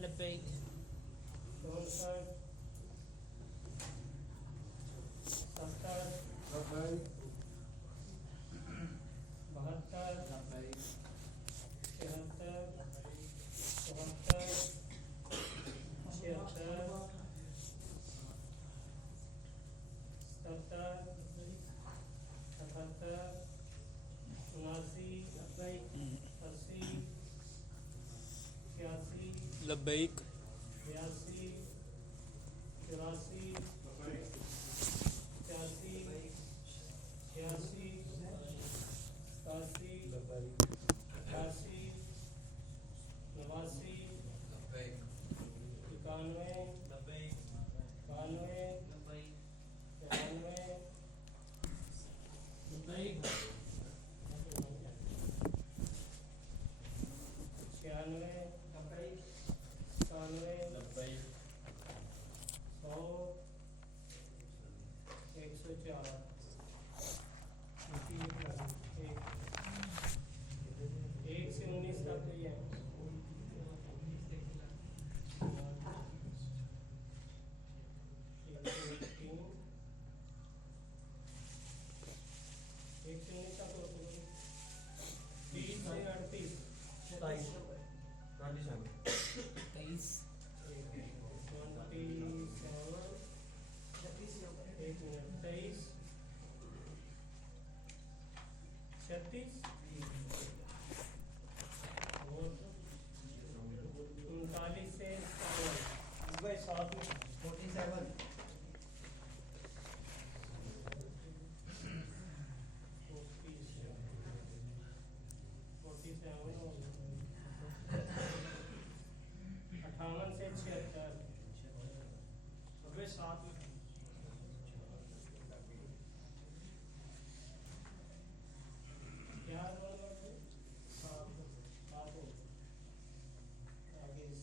لبیک 64 70 لبیک 72 لبیک 73 74 76 77 79 80 81 لبیک 82 83 84 86 87 لبیک 88 89 لبیک 91 لبیک 92 لبیک 93 لبیک 96 لبیک 97 لبیک 100 104 ایک سے 19 تک تو یہ ہے. ایک سے 19 تک ہوتا ہے. 30 سے 38 27 23 23 36 اور 39 سے 58 سے 76 آگے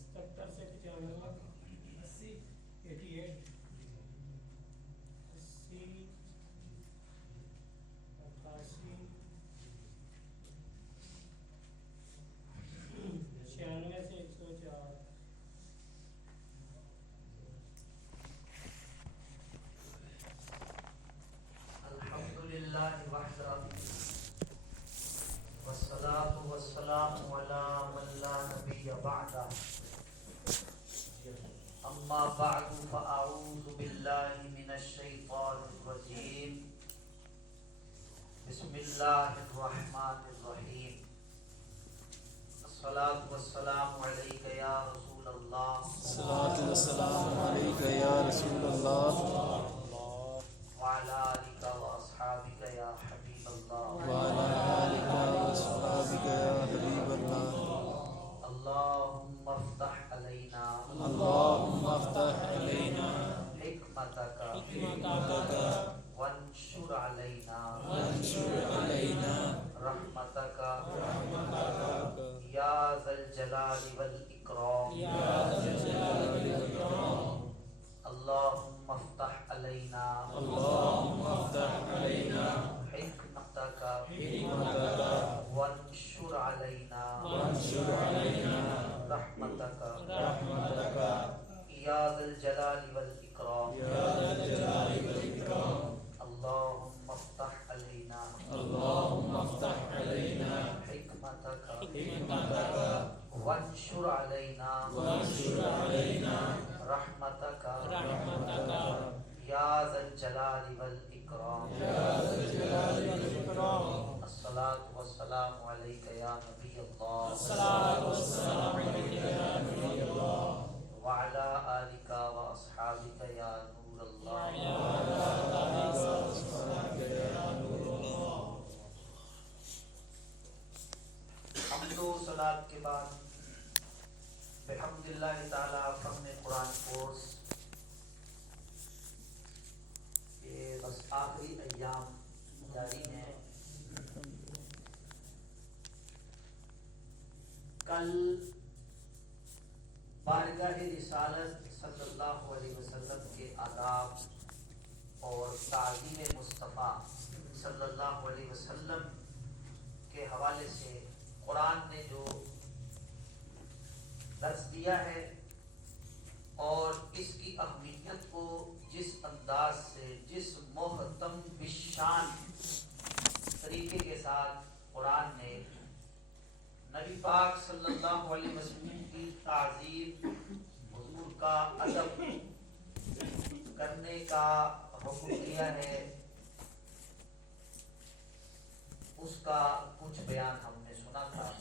77 سے 95 88 80 88 96 سے 104 الحمدللہ وحدہ والصلاة والسلام علی من لا نبی بعدہ اما بعد فاعوذ باللہ من الشیطان الرجیم بسم اللہ الرحمن الرحیم الصلاة والسلام علیک یا رسول اللہ الصلاۃ والسلام علیک یا رسول اللہ وعلی آلک واصحابک یا حبیب اللہ وعلی آلک واصحابک یا حبیب اللہ اللہم افتح علینا اللہم افتح علینا حکمتک حکمتک وانشر علینا وانشر علینا رحمتک رحمتک یا ذا الجلال والاکرام یا ذا الجلال والاکرام اللہم افتح علینا اللہم افتح علینا حکمتک حکمتک وانشر علینا وانشر علینا رحمتک رحمتک یا ذا الجلال والاکرام یا ذا الجلال والاکرام اللہم افتح علینا اللہم افتح علینا حکمتک حکمتک وانشر علینا وانشر علینا رحمتک رحمتک یا ذا الجلال والاکرام یا ذا الجلال والاکرام الصلاة والسلام علیک یا نبی اللہ الصلاۃ والسلام علیک یا نبی اللہ وعلی آلک واصحابک یا نور اللہ حمد و صلاۃ کے بعد بحمد اللہ تعالی فہم قرآن کورس یہ بس آخری ایام جاری ہیں. کل بارگاہ رسالت صلی اللہ علیہ وسلم کے آداب اور تعظیم مصطفیٰ صلی اللہ علیہ وسلم کے حوالے سے قرآن نے جو درس دیا ہے اور اس کی اہمیت کو جس انداز سے، جس محتم بشان طریقے کے ساتھ قرآن نے نبی پاک صلی اللہ علیہ وسلم کی تعظیم، حضور کا ادب کرنے کا حکم دیا ہے، اس کا کچھ بیان ہم نے سنا تھا۔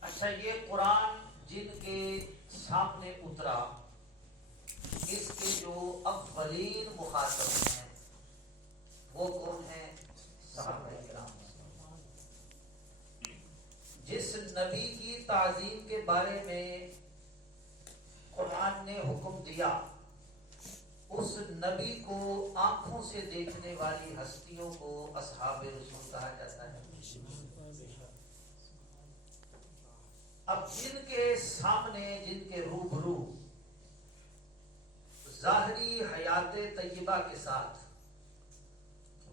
اچھا، یہ قرآن جن کے سامنے اترا، اس کے جو اولین مخاطب ہیں وہ کون ہیں؟ صحابہ کرام۔ جس نبی کی تعظیم کے بارے میں قرآن نے حکم دیا، اس نبی کو آنکھوں سے دیکھنے والی ہستیوں کو اصحاب رسول کہا جاتا ہے۔ اب جن کے سامنے، جن کے روبرو ظاہری حیات طیبہ کے ساتھ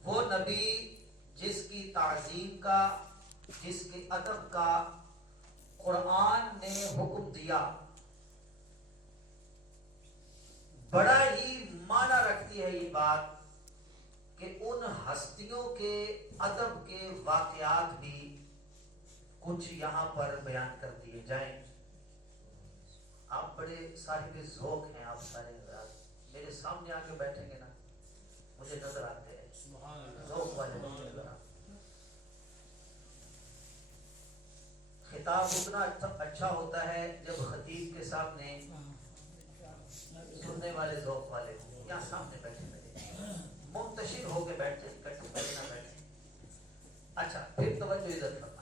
وہ نبی جس کی تعظیم کا، جس کے ادب کا قرآن نے حکم دیا، بڑا ہی معنی رکھتی ہے یہ بات کہ ان ہستیوں کے ادب کے واقعات بھی کچھ یہاں پر بیان کر دیے جائیں۔ آپ بڑے صاحب ذوق ہیں، آپ سارے حضرات میرے سامنے آ کے بیٹھیں گے نا، مجھے نظر آتے ہیں ذوق والے نظر آتے۔ خطاب اتنا اچھا ہوتا ہے جب خطیب کے سامنے سننے والے ذوق والے ہوں۔ یہاں سامنے بیٹھے رہے، منتشر ہو کے بیٹھے، اکٹھے پہلے نہ بیٹھے۔ اچھا، پھر توجہ ادھر فرمائیں۔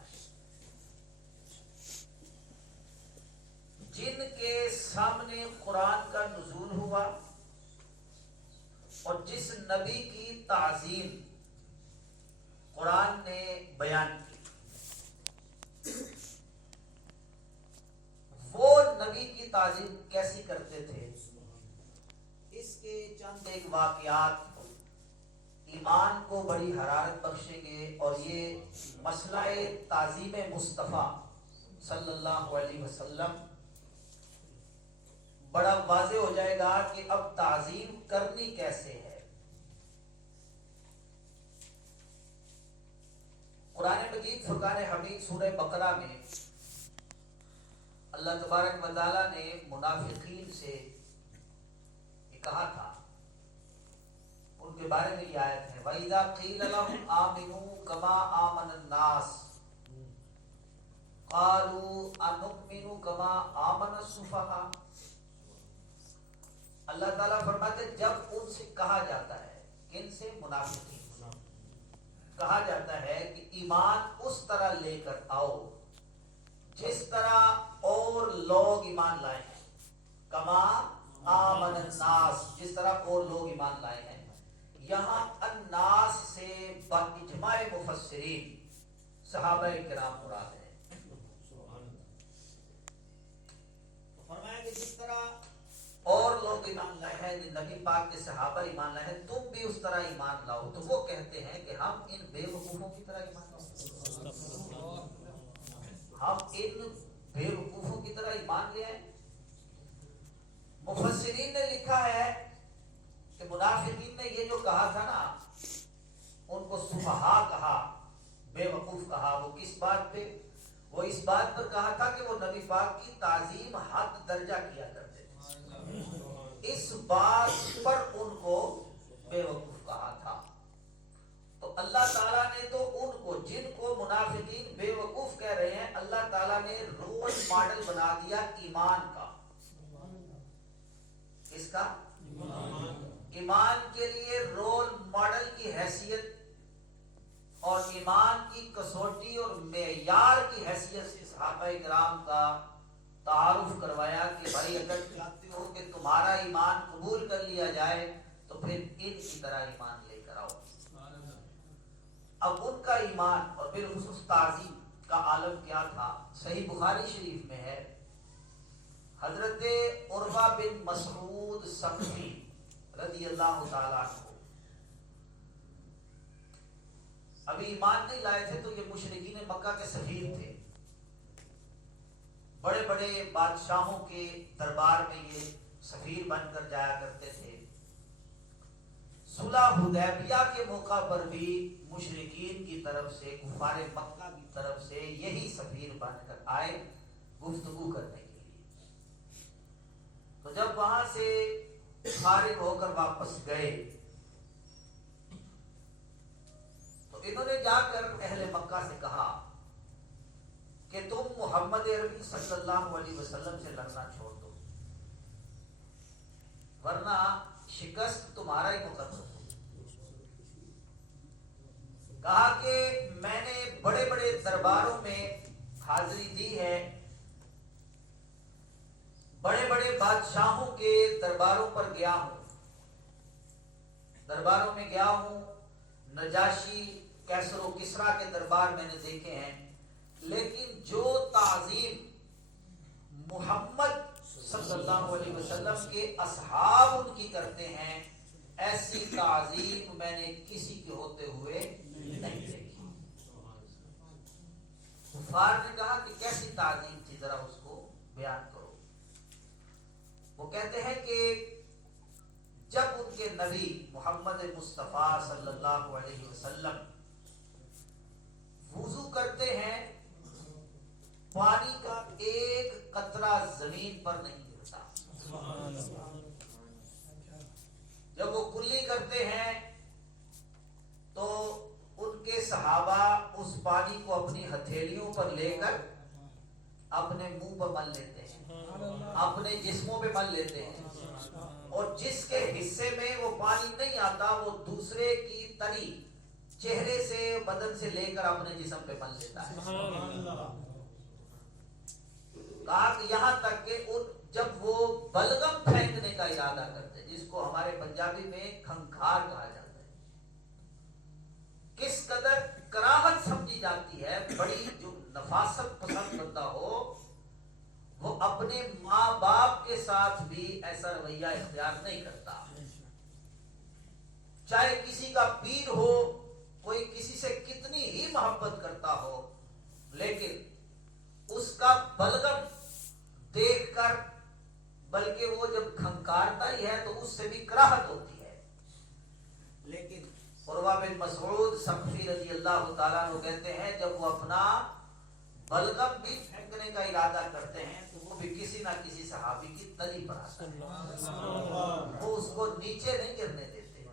جن کے سامنے قرآن کا نزول ہوا اور جس نبی کی تعظیم قرآن نے بیان کی، وہ نبی کی تعظیم کیسی کرتے تھے، اس کے چند ایک واقعات ایمان کو بڑی حرارت بخشیں گے، اور یہ مسئلہ تعظیم مصطفیٰ صلی اللہ علیہ وسلم بڑا واضح ہو جائے گا کہ اب تعظیم کرنی کیسے ہے۔ قرآن مجید فرقان حمید سورہ بقرہ میں اللہ تبارک و تعالیٰ نے منافقین سے یہ کہا تھا، ان کے بارے میں یہ آیت ہے، وَإِذَا قِيلَ لَهُمْ آمِنُوا كَمَا آمَنَ النَّاسُ قَالُوا أَنُؤْمِنُ كَمَا آمَنَ السُّفَهَاءُ۔ اللہ تعالیٰ فرماتے جب ان سے کہا جاتا ہے، کن سے؟ منافقین، کہا جاتا ہے کہ ایمان اس طرح لے کر آؤ جس طرح اور لوگ ایمان لائے ہیں، کما آمن الناس، جس طرح اور لوگ ایمان لائے ہیں۔ یہاں الناس سے باجماع مفسرین صحابہ کرام مراد ہے۔ فرمایا کہ جس طرح اور لوگ ایمان لائے ہیں، نبی پاک کے صحابہ ایمان لائے ہیں، تم بھی اس طرح ایمان لاؤ۔ تو وہ کہتے ہیں کہ ہم ان بے وقوفوں کی طرح ایمان لاؤ، ہم ان بے وقوفوں کی طرح ایمان لے آئے۔ مفسرین نے لکھا ہے کہ منافقین نے یہ جو کہا تھا نا، ان کو سفہاء کہا، بے وقوف کہا، وہ کس بات پہ؟ وہ اس بات پر کہا تھا کہ وہ نبی پاک کی تعظیم حد درجہ کیا کرتے تھے، اس بات پر ان کو بے وقوف کہا تھا۔ تو اللہ تعالیٰ نے تو ان کو، جن کو منافقین بے وقوف کہہ رہے ہیں، اللہ تعالیٰ نے رول ماڈل بنا دیا ایمان کا۔ کس کا؟ ایمان کے لیے رول ماڈل کی حیثیت اور ایمان کی کسوٹی اور معیار کی حیثیت سے صحابہ کرام کا تعارف کروایا کہ بھائی اگر چاہتے ہو کہ تمہارا ایمان قبول کر لیا جائے تو پھر ان کی طرح ایمان لے کر آؤ۔ اب ان کا ایمان اور بالخصوص تعظیم کا عالم کیا تھا؟ صحیح بخاری شریف میں ہے، حضرت عروہ بن مسعود ثقفی رضی اللہ تعالیٰ عنہ ابھی ایمان نہیں لائے تھے، تو یہ مشرکین مکہ کے سفیر تھے، بڑے بڑے بادشاہوں کے دربار میں یہ سفیر بن کر جایا کرتے تھے۔ صلح حدیبیہ کے موقع پر بھی مشرکین کی طرف سے، کفار مکہ کی طرف سے یہی سفیر بن کر آئے گفتگو کرنے کے لیے۔ تو جب وہاں سے فارغ ہو کر واپس گئے تو انہوں نے جا کر اہل مکہ سے کہا کہ تم محمد عربی صلی اللہ علیہ وسلم سے لڑنا چھوڑ دو، ورنہ شکست تمہارا ہی مقدر ہو۔ کہا کہ میں نے بڑے بڑے درباروں میں حاضری دی ہے، بڑے بڑے بادشاہوں کے درباروں پر گیا ہوں، درباروں میں گیا ہوں، نجاشی، کیسر و کسریٰ کے دربار میں نے دیکھے ہیں، لیکن جو تعظیم محمد صلی اللہ علیہ وسلم کے اصحاب ان کی کرتے ہیں، ایسی تعظیم میں نے کسی کے ہوتے ہوئے نہیں دیکھی۔ کفار نے کہا کہ کیسی تعظیم تھی، ذرا اس کو بیان کرو۔ وہ کہتے ہیں کہ جب ان کے نبی محمد مصطفیٰ صلی اللہ علیہ وسلم وضو کرتے ہیں، پانی کا ایک قطرہ زمین پر نہیں گرتا۔ جب وہ کلی کرتے ہیں تو ان کے صحابہ اس پانی کو اپنی ہتھیلیوں پر لے کر اپنے منہ پر مل لیتے ہیں، اپنے جسموں پہ مل لیتے ہیں، اور جس کے حصے میں وہ پانی نہیں آتا وہ دوسرے کی تری چہرے سے، بدن سے لے کر اپنے جسم پہ مل لیتا ہے۔ کہا کہ یہاں تک کہ جب وہ بلغم پھینکنے کا ارادہ کرتے، جس کو ہمارے پنجابی میں کھنکھار کہا جاتا ہے، کس قدر کراہت سمجھی جاتی ہے، بڑی جو نفاست پسند بندہ ہو وہ اپنے ماں باپ کے ساتھ بھی ایسا رویہ اختیار نہیں کرتا، چاہے کسی کا پیر ہو، کوئی کسی سے کتنی ہی محبت کرتا ہو، لیکن اس کا بلغم دیکھ کر، بلکہ وہ جب کھنکارتا ہی ہے تو اس سے بھی کراہت ہوتی ہے۔ لیکن عروہ بن مسعود ثقفی رضی اللہ تعالیٰ عنہ کہتے ہیں جب وہ اپنا بلغم بھی پھینکنے کا ارادہ کرتے ہیں تو وہ بھی کسی نہ کسی صحابی کی تلی پر آتا ہے، وہ اس کو نیچے نہیں گرنے دیتے۔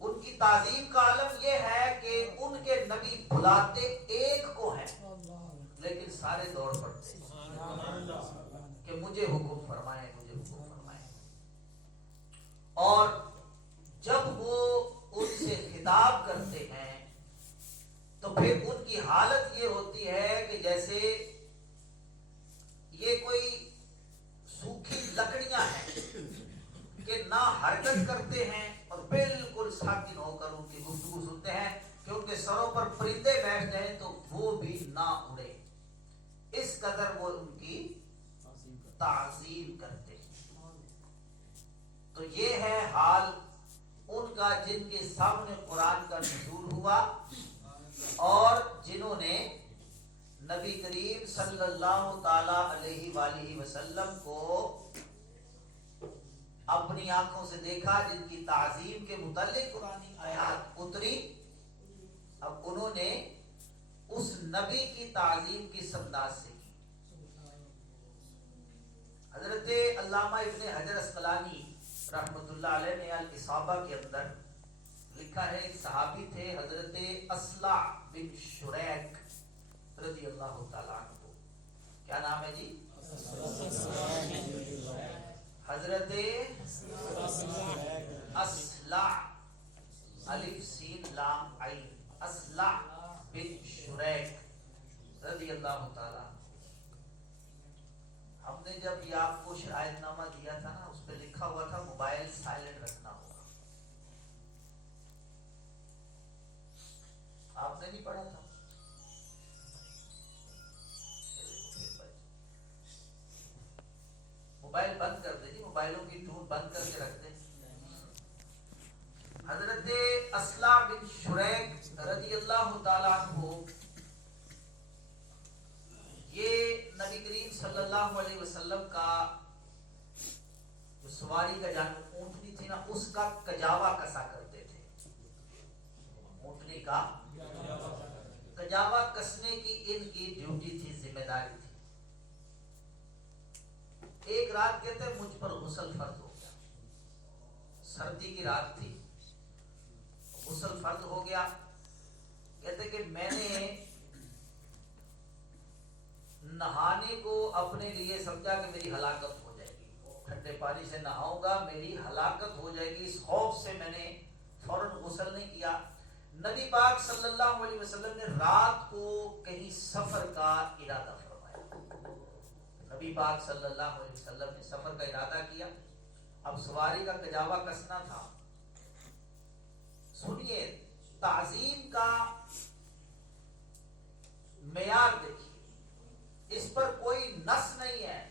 ان کی تعظیم کا عالم یہ ہے کہ ان کے نبی بلاتے ایک کو ہیں لیکن سارے دوڑ پڑتے کہ مجھے حکم فرمائیں، مجھے حکم فرمائیں۔ اور جب وہ ان سے خطاب کرتے ہیں تو پھر ان کی حالت یہ ہوتی ہے کہ جیسے یہ کوئی سوکھی لکڑیاں ہیں کہ نہ حرکت کرتے ہیں اور بالکل ساکن ہو کر ان کی گفتگو سنتے ہیں کہ ان کے سروں پر پرندے بیٹھ جائیں تو وہ بھی نہ اڑے، اس قدر وہ ان کی تعظیم کرتے ہیں۔ تو یہ ہے حال ان کا جن کے سامنے قرآن کا نزول ہوا اور جنہوں نے نبی کریم صلی اللہ تعالی علیہ وآلہ وسلم کو اپنی آنکھوں سے دیکھا، جن کی تعظیم کے متعلق قرآنی آیات اتری۔ اب انہوں نے اس نبی کی تعظیم کس انداز سے کی؟ حضرت علامہ ابن حجر اسقلانی رحمۃ اللہ علیہ نے الاصابہ کے اندر لکھا ہے، ایک صحابی تھے حضرت اصلع بن شریک رضی اللہ تعالیٰ عنہ، کیا نام ہے جی؟ حضرت اصلع، الف سین لام عین، اصلع بن شریک رضی اللہ تعالیٰ عنہ۔ ہم نے جب یہ آپ کو شرائط نامہ دیا تھا نا، اس پہ لکھا ہوا تھا موبائل سائلنٹ رکھنا ہوگا، آپ نے نہیں پڑھا تھا؟ موبائل بند کر دیں جی، موبائلوں کی ٹون بند کر کے رکھ دیں۔ حضرت اصلع بن شریک رضی اللہ تعالیٰ عنہ یہ نبی کریم صلی اللہ علیہ وسلم کا جو سواری کا جانور اونٹنی تھی نا، اس کا کجاوا کسا کرتے تھے. اونٹنی کا کجاوا کسنے کی ان کی ڈیوٹی تھی، ذمہ داری تھی. ایک رات کہتے ہیں مجھ پر غسل فرض ہو گیا، سردی کی رات تھی، غسل فرض ہو گیا. کہتے کہ میں نے نہانے کو اپنے لیے سمجھا کہ میری ہلاکت ہو جائے گی، ٹھنڈے پانی سے نہاؤں گا میری ہلاکت ہو جائے گی، اس خوف سے میں نے فوراً غسل نہیں کیا. نبی پاک صلی اللہ علیہ وسلم نے رات کو کہیں سفر کا ارادہ فرمایا. نبی پاک صلی اللہ علیہ وسلم نے سفر کا ارادہ کیا. اب سواری کا کجاوا کسنا تھا. سنیے تعظیم کا معیار دیکھیے، اس پر کوئی نص نہیں ہے،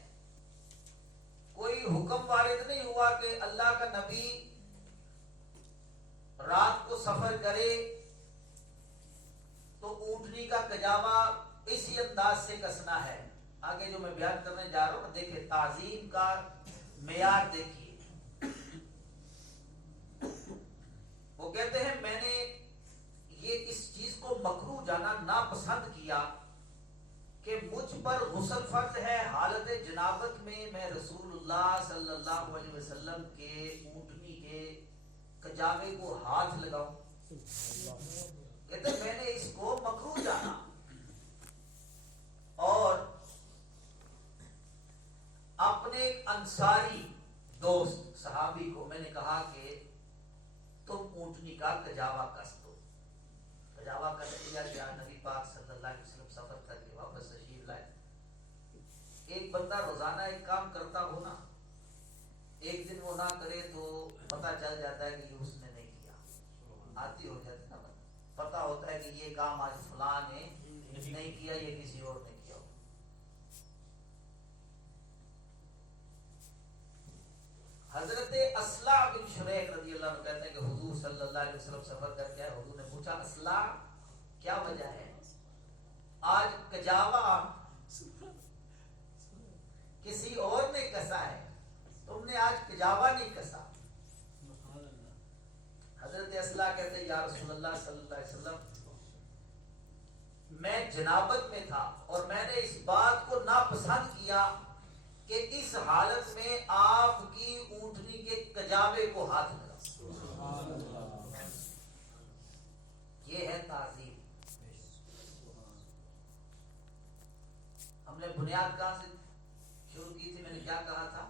کوئی حکم وارد نہیں ہوا کہ اللہ کا نبی رات کو سفر کرے تو اونٹنی کا کجاوا اسی انداز سے کسنا ہے. آگے جو میں بیان کرنے جا رہا ہوں دیکھیں تعظیم کا معیار دیکھیے. وہ کہتے ہیں میں نے یہ اس چیز کو مکروہ جانا، ناپسند کیا کہ مجھ پر غسل فرض ہے، حالت جنابت میں رسول اللہ صلی اللہ علیہ وسلم کے اونٹنی کے کجاوے کو ہاتھ لگاؤں. کہتے میں نے اس کو مکروہ جانا. اور اپنے ایک انصاری دوست صحابی کو میں نے کہا کہ تم اونٹنی کا کجاوا کس دو. کجاوا کس دیا گیا. نبی پاک صلی اللہ علیہ وسلم سفر کر کے واپس تشریف لائے. ایک بندہ روزانہ ایک کام کرتا ہو نا، ایک دن وہ نہ کرے تو پتہ چل جاتا ہے کہ یہ اس نے نہیں کیا. آتی ہو جاتی نا، پتہ ہوتا ہے کہ یہ کام آج فلاں نے نہیں کیا، یہ کسی اور نے کیا. حضرت اصلاح بن شریح رضی اللہ عنہ کہتے ہیں کہ حضور صلی اللہ علیہ وسلم سفر کر کے آئے. حضور نے پوچھا اصلاح کیا وجہ ہے، آج کجاوا کسی اور نے کسا ہے، تم نے آج کجاوا نہیں کسا. حضرت اصلاح کہتے ہیں یا رسول اللہ صلی اللہ علیہ وسلم میں جنابت میں تھا اور میں نے اس بات کو ناپسند کیا کہ اس حالت میں آپ کی اونٹنی کے کجاوے کو ہاتھ لگا. یہ ہے تعظیم. ہم نے بنیاد کہاں سے شروع کی تھی؟ میں نے کیا کہا تھا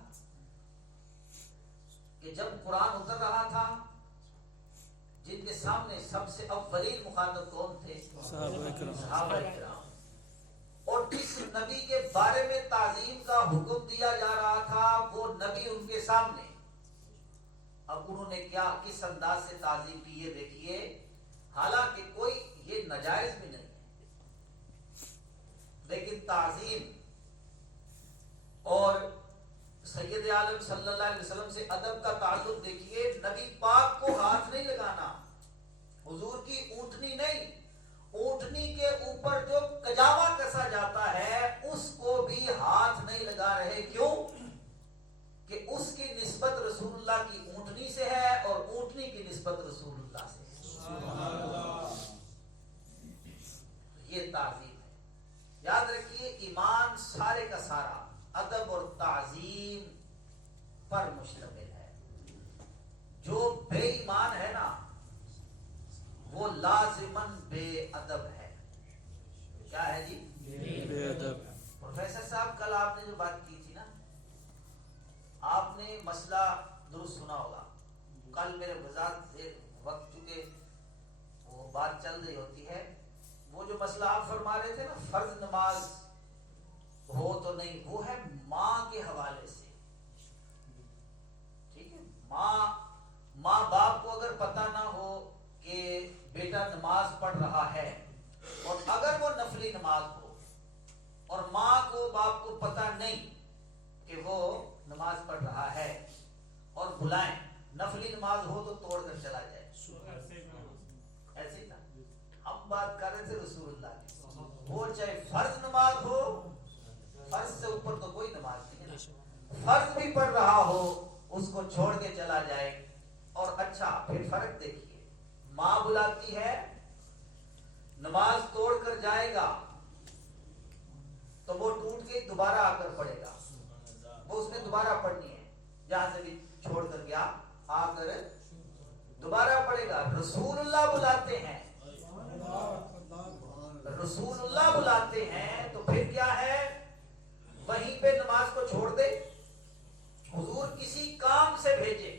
کہ جب قرآن اتر رہا تھا جن کے سامنے سب سے اولین مخاطب کون تھے؟ صحابہ کرام. اور جس نبی کے بارے میں تعظیم کا حکم دیا جا رہا تھا وہ نبی ان کے سامنے. اب انہوں نے کیا کس انداز سے تعظیم کی یہ دیکھیے. حالانکہ کوئی یہ ناجائز بھی نہیں ہے، لیکن تعظیم اور سید عالم صلی اللہ علیہ وسلم سے ادب کا تعلق دیکھیے. نبی پاک کو ہاتھ نہیں لگانا، حضور کی اونٹنی نہیں، اونٹنی کے اوپر جو کجاوا کسا جاتا ہے اس کو بھی ہاتھ نہیں لگا رہے. کیوں؟ کہ اس کی نسبت رسول اللہ کی اونٹنی سے ہے اور اونٹنی کی نسبت رسول اللہ سے ہے. یہ تعظیم ہے. یاد رکھیے ایمان سارے کا سارا ادب اور تعظیم پر مشتمل ہے. جو بے ایمان ہے نا وہ لازماً بے ادب ہے. کیا ہے جی؟ بے ادب. پروفیسر صاحب کل آپ نے جو بات کی تھی نا، آپ نے مسئلہ درست سنا ہوگا. کل میرے وضاحت وقت چونکہ وہ بات چل رہی ہوتی ہے، وہ جو مسئلہ آپ فرما رہے تھے نا فرض نماز ہو تو نہیں، وہ ہے ماں کے حوالے سے. ٹھیک ہے، ماں باپ کو اگر پتہ نہ ہو کہ بیٹا نماز پڑھ رہا ہے اور اگر وہ نفلی نماز ہو اور ماں کو باپ کو پتہ نہیں کہ وہ نماز پڑھ رہا ہے اور بلائیں، نفلی نماز ہو تو توڑ کر چلا جائے. ایسے نا ہم بات کر رہے تھے رسول اللہ کی. وہ چاہے فرض نماز ہو، فرض سے اوپر فرض بھی پڑھ رہا ہو اس کو چھوڑ کے چلا جائے. اور اچھا پھر فرق دیکھیے, ماں بلاتی ہے, نماز توڑ کر جائے گا تو وہ ٹوٹ کے دوبارہ آ کر پڑھے گا, وہ اس نے دوبارہ پڑھنی ہے, جہاں سے بھی چھوڑ کر گیا آ کر دوبارہ پڑھے گا. رسول اللہ بلاتے ہیں, رسول اللہ بلاتے ہیں تو پھر کیا ہے, وہیں پہ نماز کو چھوڑ دے. حضور کسی کام سے بھیجے,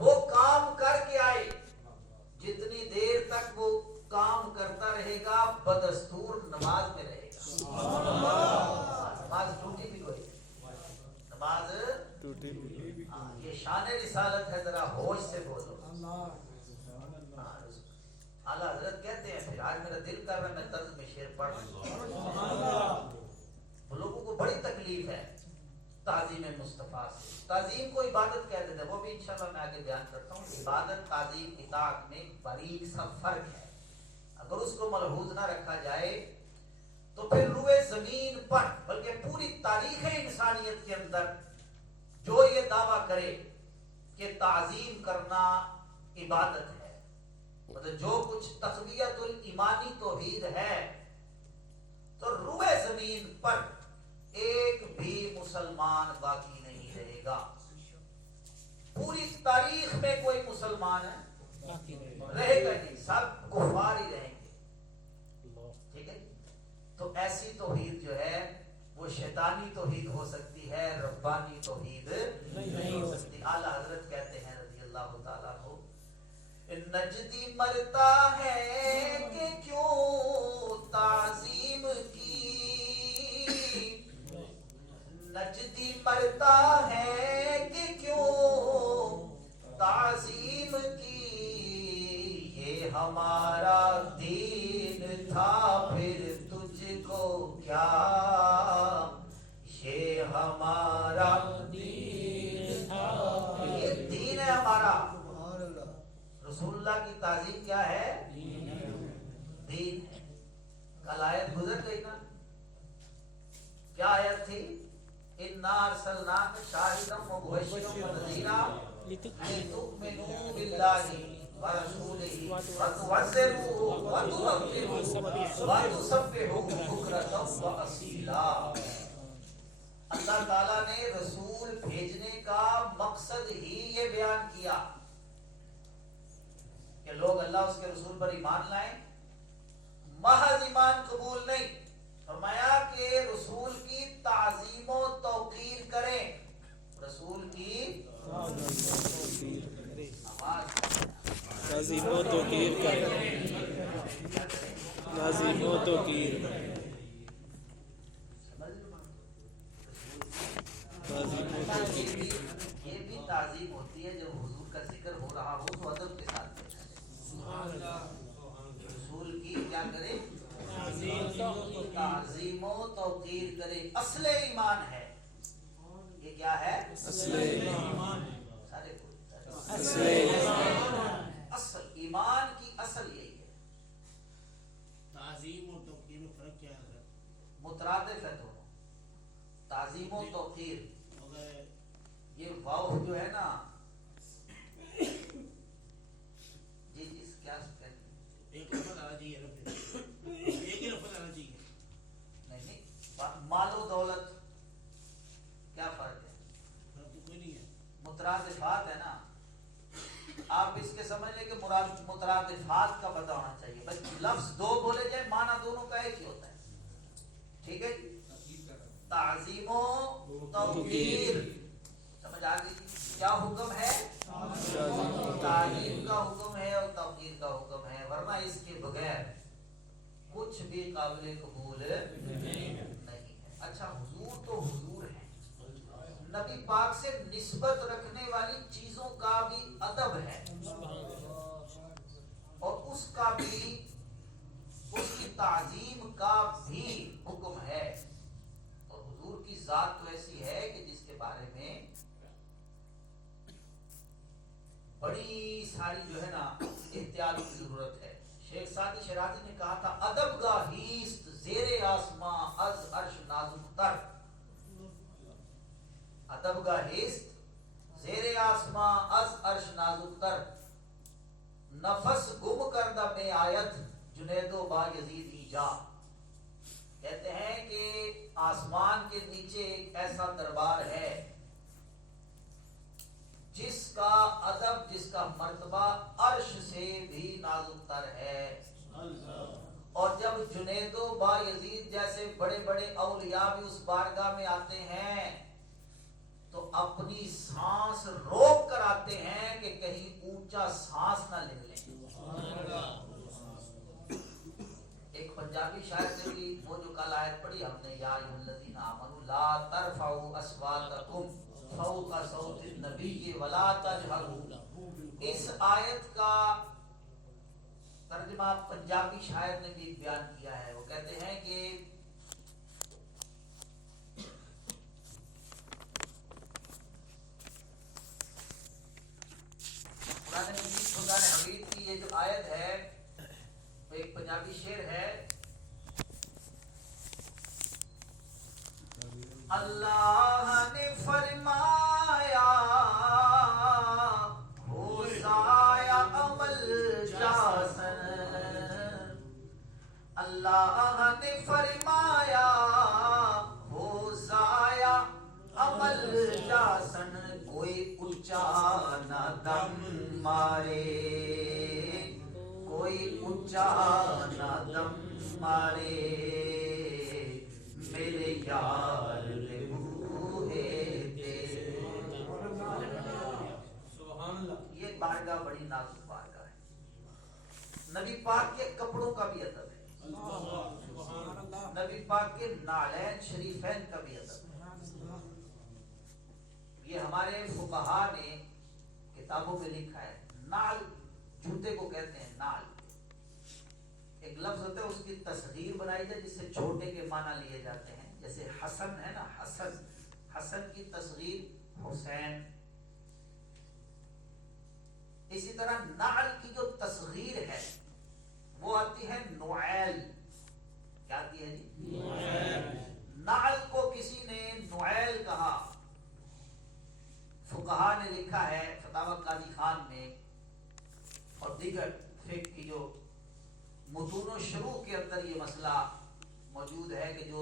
وہ کام کر کے آئے, جتنی دیر تک وہ کام کرتا رہے گا بدستور نماز میں رہے گا. نماز ٹوٹی بھی ہوئی, نماز ٹوٹی بھی. یہ شان رسالت ہے, ذرا ہوش سے بولو. اعلیٰ حضرت کہتے ہیں, پھر آج میرا دل کر رہا ہے میں طرز میں شعر پڑھ رہا ہوں. لوگوں کو بڑی تکلیف ہے تعظیم مصطفیٰ سے. تعظیم کو عبادت کہہ دیتے ہیں, وہ بھی انشاءاللہ میں آگے بیان کرتا ہوں. عبادت تعظیم اطاعت میں باریک سا فرق ہے. اگر اس کو ملحوظ نہ رکھا جائے تو پھر روئے زمین پر بلکہ پوری تاریخ انسانیت کے اندر جو یہ دعویٰ کرے کہ تعظیم کرنا عبادت ہے, مطلب جو کچھ تقویت الایمانی توحید ہے, تو روئے زمین پر ایک بھی مسلمان باقی نہیں رہے گا. پوری تاریخ میں کوئی مسلمان رہے گا نہیں, سب کفار ہی رہیں گے. ٹھیک ہے, تو ایسی توحید جو ہے وہ شیطانی توحید ہو سکتی ہے, ربانی توحید نہیں ہو سکتی. اعلیٰ حضرت کہتے ہیں رضی اللہ تعالیٰ عنہ, نجدی مرتا ہے کہ کیوں تعظیم کی, نجدی مرتا ہے کہ کیوں تعظیم کی, یہ ہمارا دین تھا پھر تجھ کو کیا, یہ ہمارا دین تھا, یہ دین ہے ہمارا. رسول اللہ کی تعظیم کیا ہے, دین ہے. کل آیت گزر گئی نا, کیا آیت تھی, اِنَّا أَرْسَلْنَاكَ شَاهِدًا وَمُبَشِّرًا وَنَذِيرًا لِتُؤْمِنُوا بِاللَّهِ وَرَسُولِهِ وَتُعَزِّرُوهُ وَتُوَقِّرُوهُ وَتُسَبِّحُوهُ بُكْرَةً وَأَصِيلًا. اللہ تعالیٰ نے رسول بھیجنے کا مقصد ہی یہ بیان کیا کہ لوگ اللہ اس کے رسول پر ایمان لائیں, محض ایمان قبول نہیں, فرمایا کہ رسول کی تعظیم و توقیر کریں. رسول کی تعظیم و توقیر کریں, تعظیم و توقیر, تعظیم و توقیر. یہ بھی تعظیم ہوتی ہے جب حضور کا ذکر ہو رہا ہو تو ادب کے ساتھ رسول کی کیا کرے, تعظیم و توقیر کرے. اصل ایمان ہے, یہ کیا ہے, اصل ایمان, سارے اصل ایمان, اصل ایمان کی اصل یہی ہے. تعظیم اور توقیر میں فرق کیا ہے؟ مترادف ہے دونوں, تعظیم و توقیر. اگر یہ واو جو ہے نا, جی جی کیا ایک لفظ آنا چاہیے نا, ایک ہی لفظ آنا چاہیے. نہیں, مال و دولت کیا فرق ہے, فرق تو کوئی نہیں ہے. مترادفات ہے نا. آپ اس کے سمجھ لیں کہ مراد مترادفات کا پتہ ہونا چاہیے. بس لفظ دو بولے جائے معنی دونوں کا ایک ہی ہوتا ہے. ٹھیک ہے جی, تعظیم و توقیر سمجھ آ گئی. کیا حکم ہے, تعظیم کا حکم ہے اور توقیر کا حکم ہے, ورنہ اس کے بغیر کچھ بھی قابل قبول نہیں ہے. اچھا حضور تو حضور ہیں, نبی پاک سے نسبت رکھنے والی چیزوں کا بھی ادب ہے اور اس کا بھی, اس کی تعظیم کا بھی حکم ہے. اور حضور کی ذات تو ایسی ہے کہ جس کے بارے میں بڑی ساری جو ہے نا احتیاط کی ضرورت ہے. شیخ سعدی شیرازی نے کہا تھا, ادب گاہیست زیر آسماں از عرش نازک تر. بہشت زیر آسماں از عرش نازک تر نفس گم کردہ میں آیت جنید و با یزید ایجا. کہتے ہیں کہ آسمان کے نیچے ایک ایسا دربار ہے جس کا ادب جس کا مرتبہ عرش سے بھی نازک تر ہے. اور جب جنید و با یزید جیسے بڑے بڑے اولیاء بھی اس بارگاہ میں آتے ہیں تو اپنی سانس روک کر آتے ہیں کہ کہیں اونچا سانس نہ لے لیں. ایک پنجابی شاعر نے بھی وہ جو کل آیت پڑھی ہم نے، یا ایھا الذین آمنوا لا ترفعوا اصواتکم فوق صوت النبی ولا تجہروا، اس آیت کا ترجمہ پنجابی شاعر نے بھی بیان کیا ہے. وہ کہتے ہیں کہ قرآن مجید خدا نے حمید کی یہ جو آیت ہے، ایک پنجابی شعر ہے، اللہ نے فرمایا ہو ضائع عمل جاسن، اللہ نے فرمایا ہو ضائع عمل جاسن، کوئی اونچا نہ دم مارے، کوئی اونچا نہ دم مارے، میرے یار یہ بارگاہ بڑی نازک بارگاہ ہے. نبی پاک کے کپڑوں کا بھی ادب ہے، نبی پاک کے نعلین شریفین کا بھی ادب ہے. یہ ہمارے فقہا نے کتابوں میں لکھا ہے. نعل جوتے کو کہتے ہیں نعل. ایک لفظ ہوتا ہے اس کی تصغیر بنائی جائے جس سے چھوٹے کے معنی لیے جاتے ہیں. جیسے حسن ہے نا، حسن، حسن کی تصغیر حسین. اسی طرح نعل کی جو تصغیر ہے وہ آتی ہے نعیل. کیا آتی ہے جی؟ نعل کو کسی نے نعیل کہا. فقہا نے لکھا ہے فتاوی قاضی خان میں اور دیگر فقہ کی جو متون و شروع کے اندر یہ مسئلہ موجود ہے کہ جو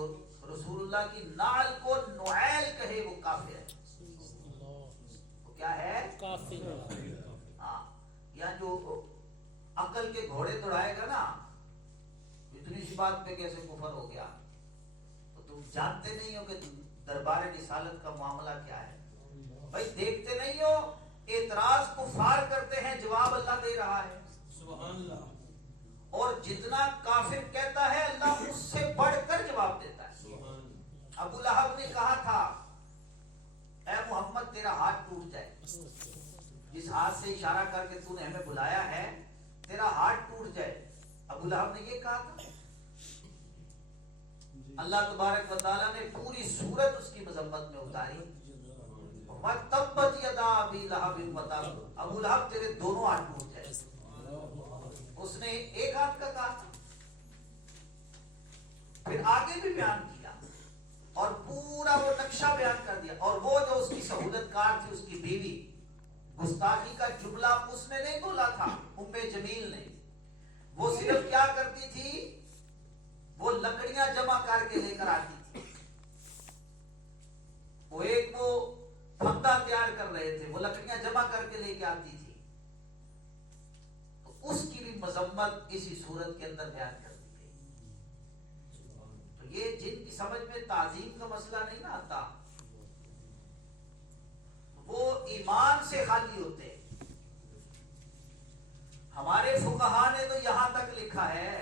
رسول اللہ کی نعل کو نعیل کہے وہ کافر ہے. وہ کیا ہے؟ کافر. ہاں، یا جو عقل کے گھوڑے دوڑائے گا نا اتنی سی بات پہ کیسے کفر ہو گیا، تو تم جانتے نہیں ہو کہ دربار رسالت کا معاملہ کیا ہے. بھائی دیکھتے نہیں ہو اعتراض کفار کرتے ہیں، جواب اللہ دے رہا ہے. سبحان اللہ. اور جتنا کافر کہتا ہے اللہ اس سے بڑھ کر جواب دیتا ہے. ابو لہب نے کہا تھا اے محمد تیرا ہاتھ ٹوٹ جائے، جس ہاتھ سے اشارہ کر کے تو نے ہمیں بلایا ہے تیرا ہاتھ ٹوٹ جائے. ابو لہب نے یہ کہا تھا. اللہ تبارک و تعالیٰ نے پوری سورت اس کی مذمت میں اتاری. تبت یدا ابی لہب وتب، ابو لہب تیرے دونوں ہاتھ ٹوٹ جائے. اس نے ایک ہاتھ کا کہا تھا. پھر آگے بھی بیان کیا اور پورا وہ نقشہ بیان کر دیا. اور وہ جو اس کی سہولت کار تھی اس کی بیوی، گستاخی کا جملہ اس نے نہیں بولا تھا، ام جمیل نے. وہ صرف کیا کرتی تھی، وہ لکڑیاں جمع کر کے لے کر آتی تھی. وہ ایک وہ پھندا تیار کر رہے تھے، وہ لکڑیاں جمع کر کے لے کے آتی تھی. تو اس کی بھی مذمت اسی صورت کے اندر بیان کر دی گئی. تو یہ جن کی سمجھ میں تعظیم کا مسئلہ نہیں نہ آتا وہ ایمان سے خالی ہوتے. ہمارے فقہا نے تو یہاں تک لکھا ہے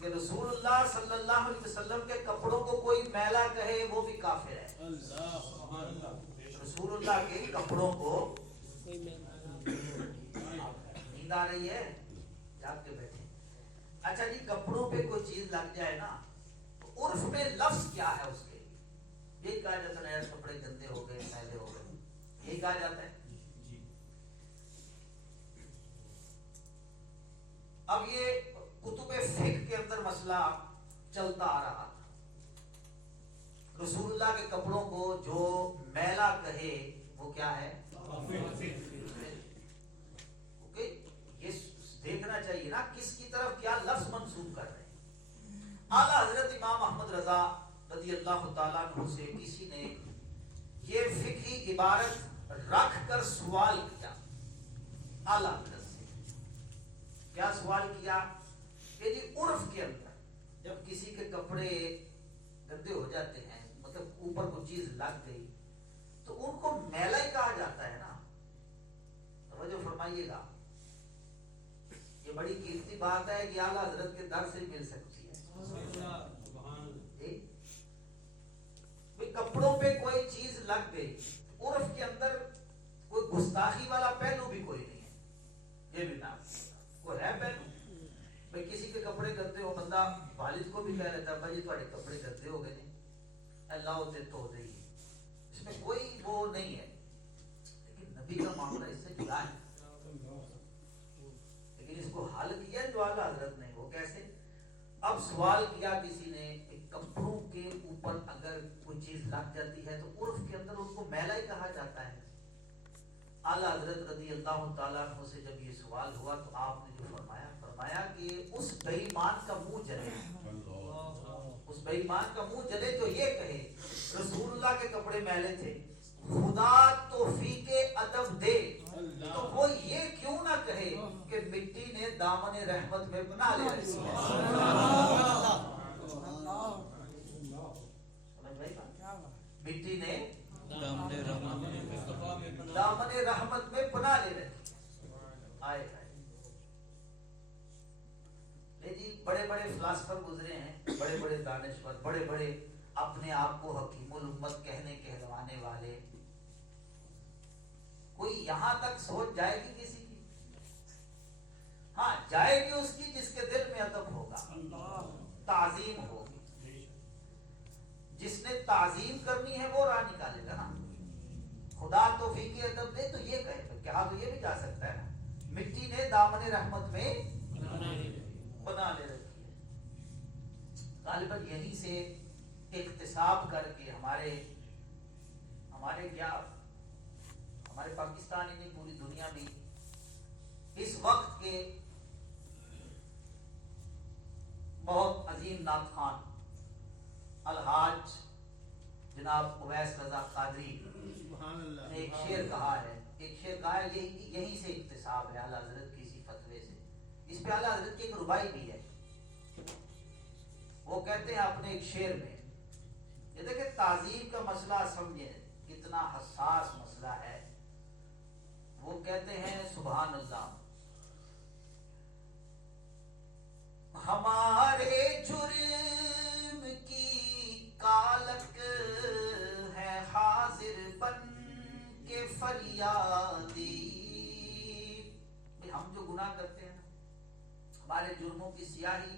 کہ رسول اللہ صلی اللہ علیہ وسلم کے کپڑوں کو کوئی میلا کہے وہ بھی کافر ہے. رسول اللہ کے کپڑوں کو نیند آ رہی ہے، جاگ کے بیٹھے. اچھا جی، کپڑوں پہ کوئی چیز لگ جائے نا تو عرف میں لفظ کیا ہے اس کے لیے؟ یہ کہا جاتا ہے کپڑے گندے ہو گئے، میلے ہو گئے، یہی کہا جاتا ہے. اب یہ کتب فقہ کے اندر مسئلہ چلتا آ رہا تھا. رسول اللہ کے کپڑوں کو جو میلا کہے وہ کیا ہے؟ اوکے، یہ دیکھنا چاہیے نا کس کی طرف کیا لفظ منسوب کر رہے ہیں. اعلیٰ حضرت امام احمد رضا رضی اللہ تعالیٰ عنہ سے کسی نے یہ فقہی عبارت رکھ کر سوال کیا. اعلیٰ حضرت سے کیا سوال کیا کہ جی عرف کے اندر جب کسی کے کپڑے گندے ہو جاتے ہیں، مطلب اوپر کوئی چیز لگ گئی، تو ان کو میلا ہی کہا جاتا ہے نا. توجہ فرمائیے گا، یہ بڑی قیمتی بات ہے کہ اعلیٰ حضرت کے در سے مل سکتی ہے. کپڑوں پہ کوئی چیز لگ گئی، عرف کے اندر کوئی گستاخی والا پہلو بھی کوئی نہیں ہے. یہ بھی نہ کوئی ہے پہلو بھائی کسی کے کپڑے گندے ہو، بندہ والد کو بھی کہہ لیتا ہے بھائی تھوڑے کپڑے گندے ہو گئے نہیں، اللہ ہوتے تو دے ہی، اس میں کوئی وہ نہیں ہے. لیکن نبی کا معاملہ اس سے جدا ہے. لیکن اس کو حل کیا جو اعلیٰ حضرت نے، وہ کیسے؟ اب سوال کیا کسی نے کہ کپڑوں کے اوپر اگر کوئی چیز لگ جاتی ہے تو عرف کے اندر اس کو میلا ہی کہا جاتا ہے. اعلیٰ حضرت رضی اللہ تعالیٰ عنہ سے جب یہ سوال ہوا تو آپ نے جو فرمایا کہ اس بے ایمان کا منہ جلے، اس بے ایمان کا منہ جلے جو یہ کہے رسول اللہ کے کپڑے میلے تھے، خدا توفیق ادب دے، تو وہ یہ کیوں نہ کہے کہ مٹی نے دامن رحمت میں بنا لے رہی ہے. مٹی نے دامن رحمت میں بنا لے رہی آئے. جی بڑے بڑے فلاسفر گزرے ہیں، بڑے بڑے دانشور، بڑے بڑے اپنے آپ کو حکیم الامت کہلوانے والے. کوئی یہاں تک سوچ جائے گی کسی کی؟ ہاں جائے گی اس کی جس کے دل میں ادب ہوگا، تعظیم ہوگی. جس نے تعظیم کرنی ہے وہ راہ نکالے گا نا. خدا توفیق ادب دے تو یہ کہے، کہا تو یہ بھی جا سکتا ہے نا مٹی نے دامن رحمت میں بنا لے رکھی ہے. غالباً یہیں سے اقتصاب کر کے ہمارے کیا ہمارے پاکستان ہی نہیں پوری دنیا میں اس وقت کے بہت عظیم نعت خوان الحاج جناب اویس رضا قادری نے ایک شعر کہا ہے، یہیں سے اقتصاب ہے اعلیٰ حضرت کی اسی فتوے سے. اس پہ اعلیٰ حضرت کی ایک ربائی بھی ہے. وہ کہتے ہیں اپنے ایک شعر میں، یہ دیکھیں تعظیم کا مسئلہ سمجھیں کتنا حساس مسئلہ ہے. وہ کہتے ہیں سبحان اللہ، ہمارے جرم کی کالک ہے حاضر بن کے فریادی. ہم جو گناہ کرتے ہیں ہمارے جرموں کی سیاہی،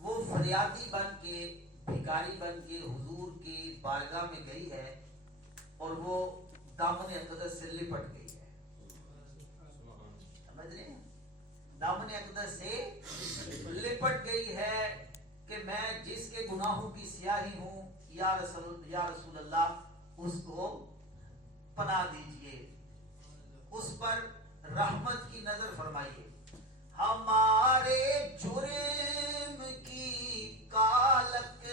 وہ فریادی بن کے، بھکاری بن کے حضور کی بارگاہ میں گئی ہے اور وہ دامن اقدس سے لپٹ گئی ہے. سمجھ رہے ہیں؟ دامن اقدس سے لپٹ گئی ہے کہ میں جس کے گناہوں کی سیاہی ہوں، یا رسول اللہ اس کو پناہ دیجئے، اس پر رحمت کی نظر فرمائیے. ہمارے جرم کی کالک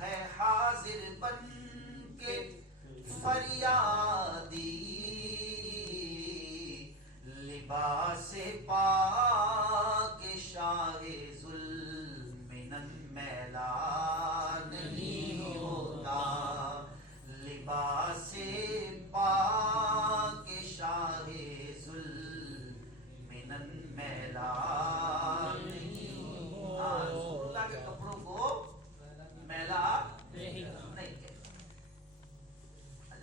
ہے حاضر بن کے فریادی، لباس پاک شاہ ظلم میلا نہیں ہوتا، لباس پاک شاہ ظلم میلا نہیں ہوتا. رسول اللہ کے کپڑوں کو میلا نہیں کہتا.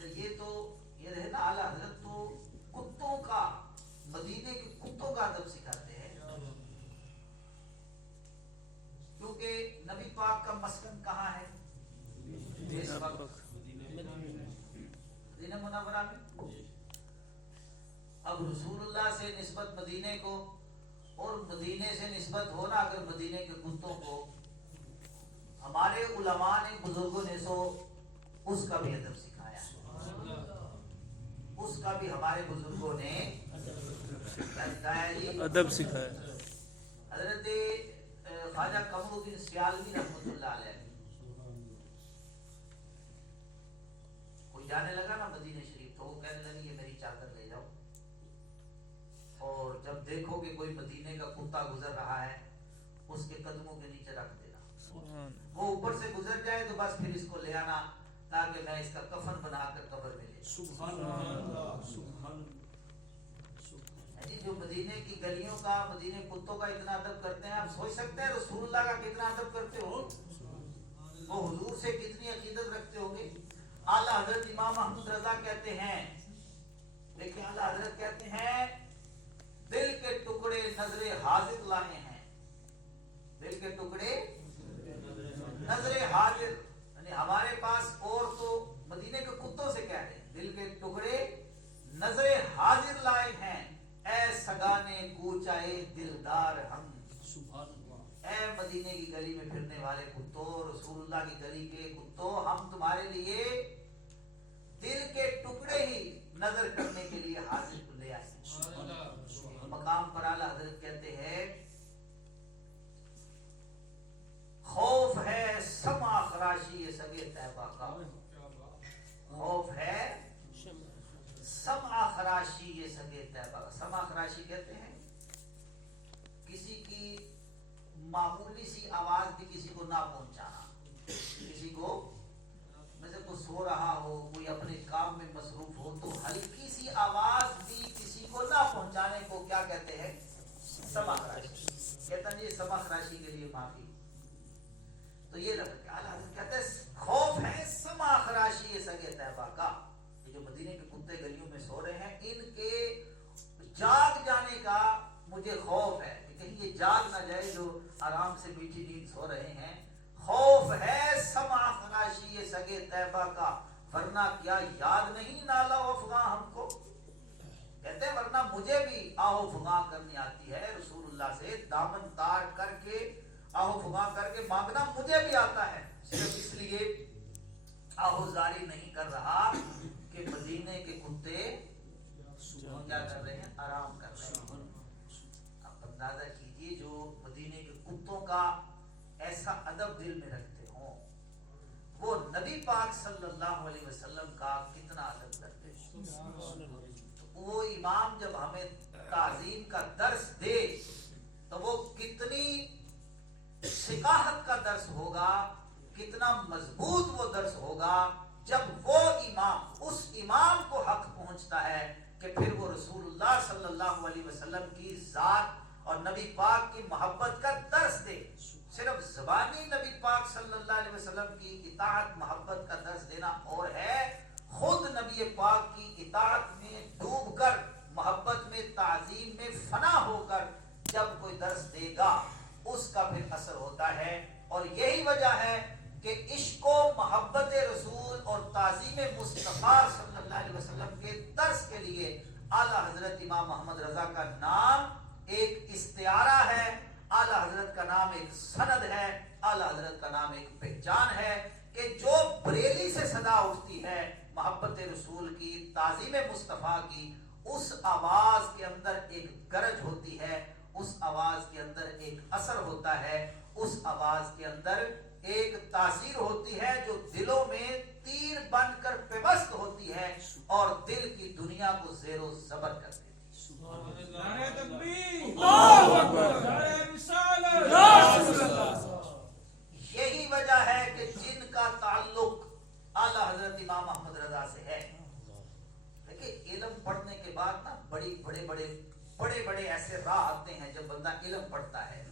یہ رہے نا اعلیٰ حضرت تو کتوں کا، مدینے کے کتوں کا ادب سکھاتے ہیں، کیونکہ نبی پاک کا مسکن کہاں ہے اس وقت؟ مدینہ منورہ میں. اب رسول اللہ سے نسبت مدینے کو اور مدینے سے نسبت ہونا اگر مدینے کے کتوں کو، ہمارے علماء نے بزرگوں نے سو اس کا بھی ادب سکھایا. اس کا بھی ہمارے بزرگوں نے سکھایا جی ادب سکھایا. حضرت خواجہ قمر الدین سیالوی رحمۃ اللہ علیہ کوئی جانے لگا نا مدینہ شریف تو وہ کہنے لگی یہ میری چادر لے جاؤ اور جب دیکھو کہ کوئی مدینے کا کتا گزر رہا ہے اس کے قدموں کے نیچے رکھ دینا, وہ اوپر سے گزر جائے تو بس پھر اس کو لے آنا تاکہ میں اس کا کفن بنا کر قبر میں لے سبحان اللہ سبحان جو مدینے کی گلیوں کا مدینے کتوں کا اتنا ادب کرتے ہیں, آپ سوچ سکتے ہیں رسول اللہ کا کتنا ادب کرتے ہو, وہ حضور سے کتنی عقیدت رکھتے ہوں گے. اعلیٰ حضرت امام احمد رضا کہتے ہیں, لیکن اعلیٰ حضرت کہتے ہیں دل کے ٹکڑے نظر حاضر لائے ہیں, دل کے ٹکڑے نظر حاضر, یعنی ہمارے پاس اور تو مدینے کے کتوں سے کہتے ہیں دل کے ٹکڑے نظر حاضر لائے ہیں, اے سگانے کوچائے دلدار ہم, اے مدینے کی گلی میں پھرنے والے کتوں, رسول اللہ کی گلی کے کتوں, ہم تمہارے لیے دل کے ٹکڑے ہی نظر کرنے کے لیے حاضر لے آئے. مقام پر اعلیٰ حضرت کہتے ہیں خوف ہے سما خراشی سگے طیبہ کا, خوف ہے سمع خراشی یہ سگے طیبہ. سمع خراشی کہتے ہیں کسی کی معمولی سی آواز بھی کسی کو نہ پہنچانا, کسی کو جیسے کوئی سو رہا ہو, کوئی اپنے کام میں مصروف ہو, تو ہلکی سی آواز بھی کسی کو نہ پہنچانے کو کیا کہتے ہیں, سمع خراشی. کہتا نہیں سمع خراشی کے لیے معافی. تو یہ لفظ اعلیٰ حضرت کہتے ہیں خوف ہے سمع خراشی یہ سگے طیبہ کا, جو مدینے کے کتے گلیوں میں سو رہے ہیں ان کے جاگ جانے کا مجھے خوف ہے کہ کہیں یہ جاگ نہ جائے جو آرام سے میٹھی نیند سو رہے ہیں. خوف ہے سمع خراشی یہ سگے طیبہ کا, ورنہ کیا یاد نہیں نالا و فغاں ہم کو. کہتے ہیں ورنہ مجھے بھی آہو فغاں کرنی آتی ہے, رسول اللہ سے دامن تار کر کے آہو فغاں کر کے مانگنا مجھے بھی آتا ہے, صرف اس لیے آہو زاری نہیں کر رہا کہ مدینے کے کتے کیا کر رہے ہیں, آرام کر رہے ہیں. اب اندازہ کیجئے جو مدینے کے کتوں کا ایسا ادب دل میں رکھتے ہوں, وہ نبی پاک صلی اللہ علیہ وسلم کا کتنا ادب کرتے ہیں. وہ امام جب ہمیں تعظیم کا درس دے تو وہ کتنی ثقافت کا درس ہوگا, کتنا مضبوط وہ درس ہوگا جب وہ امام اس امام کو حق پہنچتا ہے کہ پھر وہ رسول اللہ صلی اللہ علیہ وسلم کی ذات اور نبی پاک کی محبت کا درس دے. صرف زبانی نبی پاک صلی اللہ علیہ وسلم کی اطاعت محبت کا درس دینا اور ہے, خود نبی پاک کی اطاعت میں ڈوب کر محبت میں تعظیم میں فنا ہو کر جب کوئی درس دے گا اس کا پھر اثر ہوتا ہے. اور یہی وجہ ہے کہ عشق و محبت رسول اور تعظیم مصطفیٰ صلی اللہ علیہ وسلم کے درس کے لیے اعلیٰ حضرت امام محمد رضا کا نام ایک استعارہ ہے, اعلیٰ حضرت کا نام ایک سند ہے, اعلیٰ حضرت کا نام ایک پہچان ہے کہ جو بریلی سے صدا اٹھتی ہے محبت رسول کی, تعظیم مصطفیٰ کی, اس آواز کے اندر ایک گرج ہوتی ہے, اس آواز کے اندر ایک اثر ہوتا ہے, اس آواز کے اندر ایک تاثیر ہوتی ہے جو دلوں میں تیر بن کر پیوست ہوتی ہے اور دل کی دنیا کو زیر و زبر کر دیتی ہے. نعرہ تکبیر, اللہ اکبر, نعرہ رسالت. یہی وجہ ہے کہ جن کا تعلق اعلیٰ حضرت امام محمد رضا سے ہے. دیکھیں علم پڑھنے کے بعد نا بڑے ایسے راہ آتے ہیں, جب بندہ علم پڑھتا ہے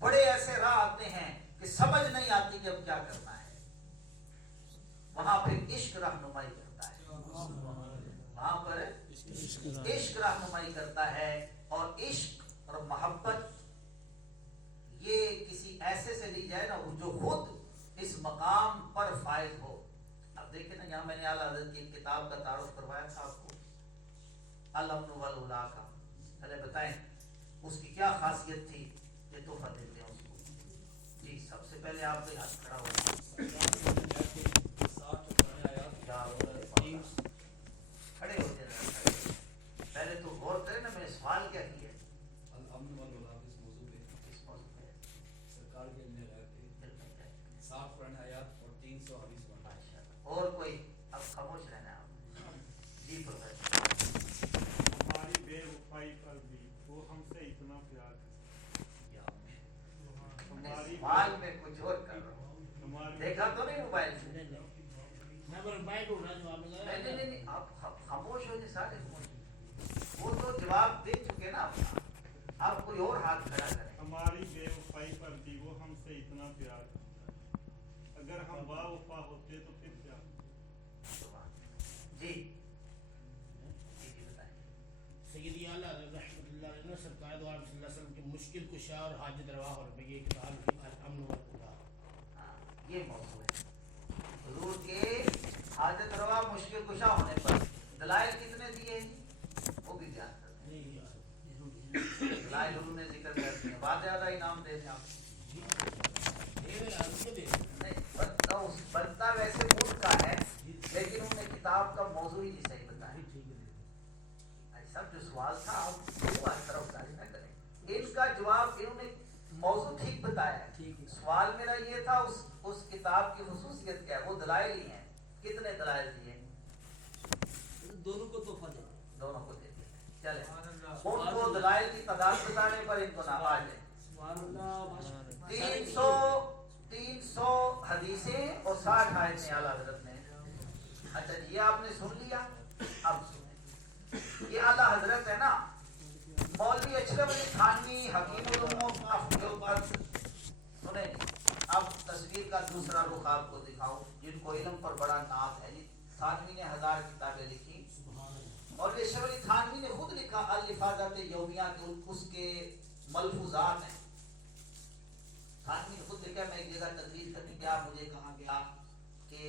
بڑے ایسے راہ آتے ہیں کہ سمجھ نہیں آتی کہ اب کیا کرنا ہے. وہاں پھر عشق رہنمائی کرتا ہے, وہاں پر عشق رہنمائی کرتا ہے. اور عشق اور محبت یہ کسی ایسے سے لی جائے نا جو خود اس مقام پر فائز ہو. اب دیکھیں نا یہاں میں نے اعلیٰ حضرت کی کتاب کا تعارف کروایا تھا آپ کو, الامن والولا کا. پہلے بتائیں اس کی کیا خاصیت تھی, یہ تحفہ دیتے ہیں اس کو. جی سب سے پہلے آپ کے ہاتھ کھڑا ہو کھڑے ہو جائے. پہلے تو غور کرے نا میں نے سوال کیا کیا ہے الامن والولاء اس موضوع پہ اس موضوع پہ سرکار کے علم غیب پہ 60 قرآن آیات اور 300 حدیث بنا. اور کوئی اب خاموش رہنا ہے آپ جی پروفیسر ہماری بے وفائی پر بھی وہ ہم سے اتنا پیار کرتا ہماری سوال میں کچھ اور کر رہا ہوں ہماری دیکھا تو نہیں موبائل سے میں بائک اڑنا جواب میں نہیں آپ خاموش ہو جائے سارے خاموش. وہ تو جواب دے چکے نا اپنا آپ کوئی اور ہاتھ کھڑا کریں ہماری بے وفائی پر بھی وہ ہم سے اتنا پیار کرتا اگر ہم با وفا ہوتے تو پھر کیا جی جی بتائیں سیدی اعلیٰ رحمۃ اللہ علیہ نے سرکار دو عالم صلی اللہ علیہ وسلم کے مشکل کشا اور حاجت روا اور بگے کتاب الامن والخدا. ہاں یہ موضوع ہے حضور کے حاجت روا مشکل کشا ہونے پر دلائل کتنے دیے ہیں وہ بھی بیان کرتے ہیں نہیں یار دلائل انہوں نے ذکر کر دیے بعد زیادہ انعام دے دیں آپ نہیں بنتا ویسے ملک کا ہے لیکن انہوں نے کتاب کا موضوع ہی نہیں صحیح بتایا سب جو سوال تھا آپ طرف گزاری نہ کریں ان کا جواب انہوں نے موضوع ٹھیک بتایا ہے سوال میرا یہ تھا اس کتاب کی خصوصیت کیا ہے وہ دلائل ہی ہیں کتنے دلائل دیے دونوں کو تحفہ دے. دونوں کو دے دیے چلے ان کو دلائل کی تعداد بتانے پر ان کو ناراض ہے 300 حدیثیں اور 60 آیتیں اعلیٰ حضرت نے. اچھا یہ آپ نے سن لیا اب سنیں یہ اعلیٰ حضرت ہے نا مولوی اشرف علی تھانوی حکیم الامت دیوبند سنیں اب تصویر کا دوسرا رخ آپ کو دکھاؤ جن کو علم پر بڑا ناز ہے جی تھانوی نے 1000 کتابیں لکھی اور اشرف علی تھانوی نے خود لکھا الافاضات یومیہ کے اس کے ملفوظات ہیں. تھانوی نے خود لکھا میں ایک جگہ تقریر کرنے گیا مجھے کہا گیا کہ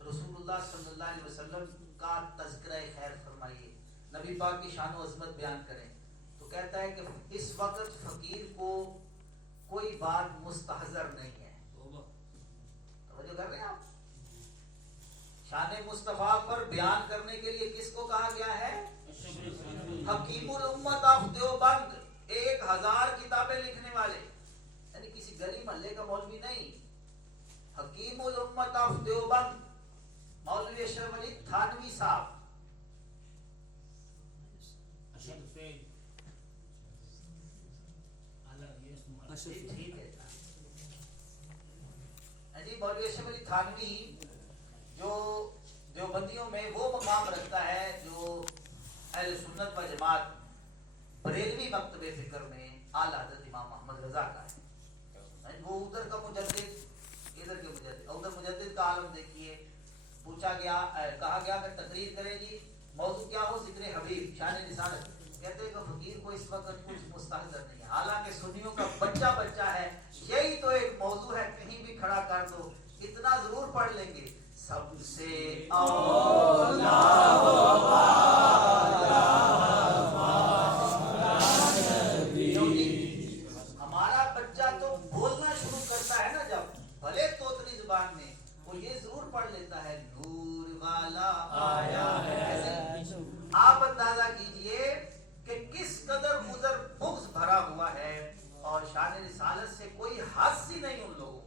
رسول اللہ صلی اللہ علیہ وسلم کا تذکرہ خیر فرمائیے نبی پاک کی شان و عظمت بیان کریں تو کہتا ہے کہ اس وقت فقیر کو کوئی بات مستحضر نہیں ہے. توجہ کر رہے ہیں آپ شان مصطفیٰ پر بیان کرنے کے لیے کس کو کہا گیا ہے حکیم الامت آف دیوبند 1000 کتابیں لکھنے والے یعنی کسی گلی محلے کا مولوی نہیں حکیم الامت آف دیوبند مولوی اشرف علی تھانوی صاحب ٹھیک ہے جی مولوی اشرف علی تھانوی جو دیوبندیوں میں وہ مقام رکھتا ہے جو اہل سنت و جماعت بریلوی مکتب فکر میں اعلیٰ حضرت امام محمد رضا کا ہے. وہ ادھر کا مجدد ادھر کے مجدد ادھر مجدد کا عالم دیکھیے پوچھا گیا کہا گیا کہ تقریر کرے گی موضوع کیا ہو ذکر حبیب شان رسالت کہتے ہیں کہ فقیر کو اس وقت کچھ مستحضر نہیں ہے حالانکہ سنیوں کا بچہ ہے یہی تو ایک موضوع ہے کہیں بھی کھڑا کر دو اتنا ضرور پڑھ لیں گے سب سے اولا ہمارا بچہ تو بولنا شروع کرتا ہے نا جب بھلے توتلی زبان میں وہ یہ ضرور پڑھ لیتا ہے نور والا آیا ہے. آپ اندازہ کیجئے کہ کس قدر ادھر بغض بھرا ہوا ہے اور شان رسالت سے کوئی حس ہی نہیں ان لوگوں کو.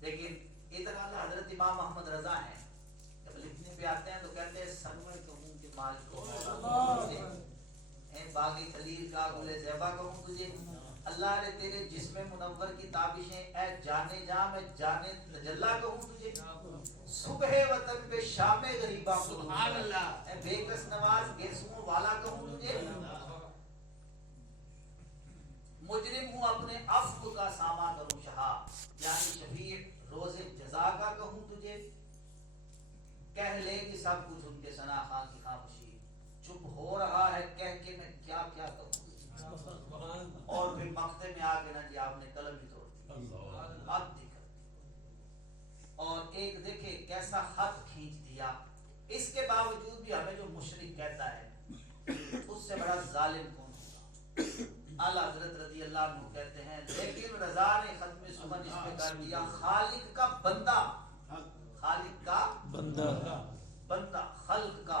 لیکن ادھر اعلیٰ حضرت امام محمد رضا ہیں جب لکھنے پہ آتے ہیں تو کہتے ہیں سنور کہوں کہ مال کو باغی خلیل کا گل زیبا کہوں تجھے اللہ نے تیرے جسم منور کی تابشیں اے جانے جا میں جانے تجلا کہوں تجھے صبح وطن پہ شام غریبا سبحان اللہ اے بے کس نواز گیسوں والا کہوں تجھے مجرم ہوں اپنے عفو کا ساما کروں شہا یعنی شفیع روز جزا کا کہوں تجھے کہہ لے کہ سب کچھ ان کے ثنا خان کی خاموشی چپ ہو رہا ہے کہہ کے میں کیا کیا کہوں اور پھر مقتے میں آگے نا جی آپ نے قلم ہی توڑ دی خط دکھا اور ایک دیکھے کیسا خط کھینچ دیا. اس کے باوجود بھی ہمیں جو مشرک کہتا ہے اس سے بڑا ظالم کون ہوگا. اعلیٰ حضرت رضی اللہ عنہ کہتے ہیں لیکن رضا نے ختم سمن اس پہ کر دیا خالق کا بندہ خالق کا بندہ خلق کا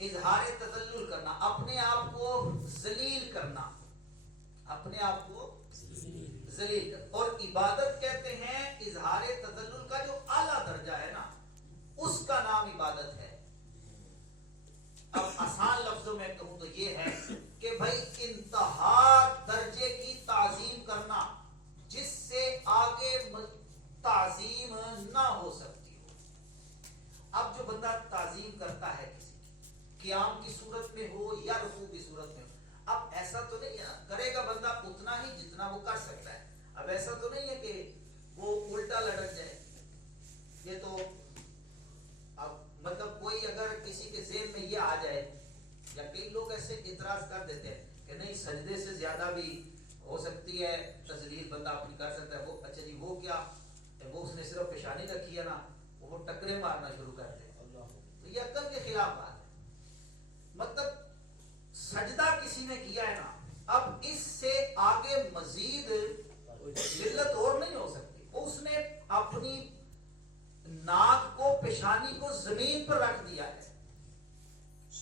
اظہار تذلل کرنا، اپنے آپ کو ذلیل کرنا، اپنے آپ کو ذلیل کرنا. اور عبادت کہتے ہیں اظہار تذلل کا جو اعلیٰ درجہ ہے نا، اس کا نام عبادت ہے. اب آسان لفظوں میں کہوں تو یہ ہے کہ بھائی انتہا درجے کی تعظیم کرنا جس سے آگے تعظیم نہ ہو سکتی ہو. اب جو بندہ تعظیم کرتا ہے کسی کی، قیام کی صورت میں ہو یا رکوع کی صورت میں ہو، اب ایسا تو نہیں ہے، کرے گا بندہ اتنا ہی جتنا وہ کر سکتا ہے. اب ایسا تو نہیں ہے کہ وہ الٹا لٹک جائے. یہ تو اب مطلب کوئی اگر کسی کے ذہن میں یہ آ جائے، یا کئی لوگ ایسے اعتراض کر دیتے ہیں کہ نہیں سجدے سے زیادہ بھی ہو سکتی ہے تذلیل، بندہ اپنی کر سکتا ہے. وہ اچھا جی وہ کیا، وہ اس نے صرف پیشانی رکھی ہے نا، وہ ٹکرے مارنا شروع کر دے. تو یہ عقل کے خلاف بات ہے. مطلب سجدہ کسی نے کیا ہے نا، اب اس سے آگے مزید ذلت اور نہیں ہو سکتی. اس نے اپنی ناک کو، پیشانی کو زمین پر رکھ دیا ہے.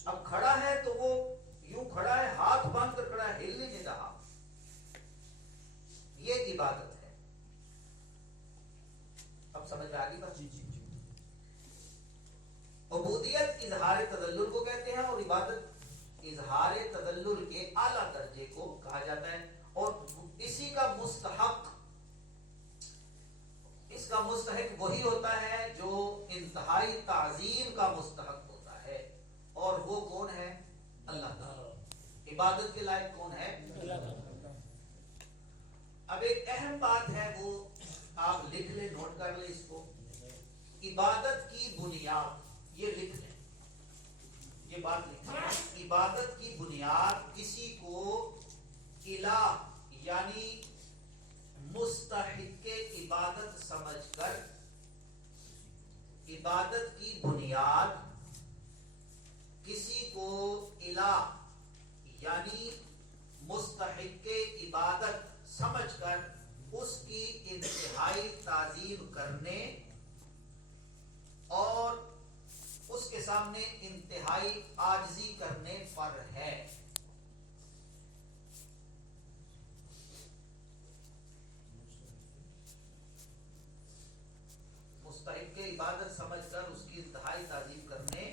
اب کھڑا ہے تو وہ یوں کھڑا ہے، ہاتھ باندھ کر کھڑا ہے، ہل نہیں رہا. یہ عبادت ہے. اب سمجھ میں آ گئی بات؟ عبودیت اظہار تذلل کو کہتے ہیں، اور عبادت اظہار تذلل کے اعلیٰ درجے کو کہا جاتا ہے. اور اسی کا مستحق، اس کا مستحق وہی ہوتا ہے جو انتہائی تعظیم کا مستحق ہوتا ہے. اور وہ کون ہے؟ اللہ تعالیٰ. عبادت کے لائق کون ہے؟ اللہ تعالیٰ. اب ایک اہم بات ہے، وہ آپ لکھ لیں، نوٹ کر لیں اس کو. عبادت کی بنیاد، یہ لکھ لیں، یہ بات لکھ لیں. عبادت کی بنیاد کسی کو الہ یعنی مستحق عبادت سمجھ کر، عبادت کی بنیاد کسی کو الہ یعنی مستحق عبادت سمجھ کر اس کی انتہائی تعظیم کرنے اور اس کے سامنے انتہائی عاجزی کرنے پر ہے. مستحق عبادت سمجھ کر اس کی انتہائی تعظیم کرنے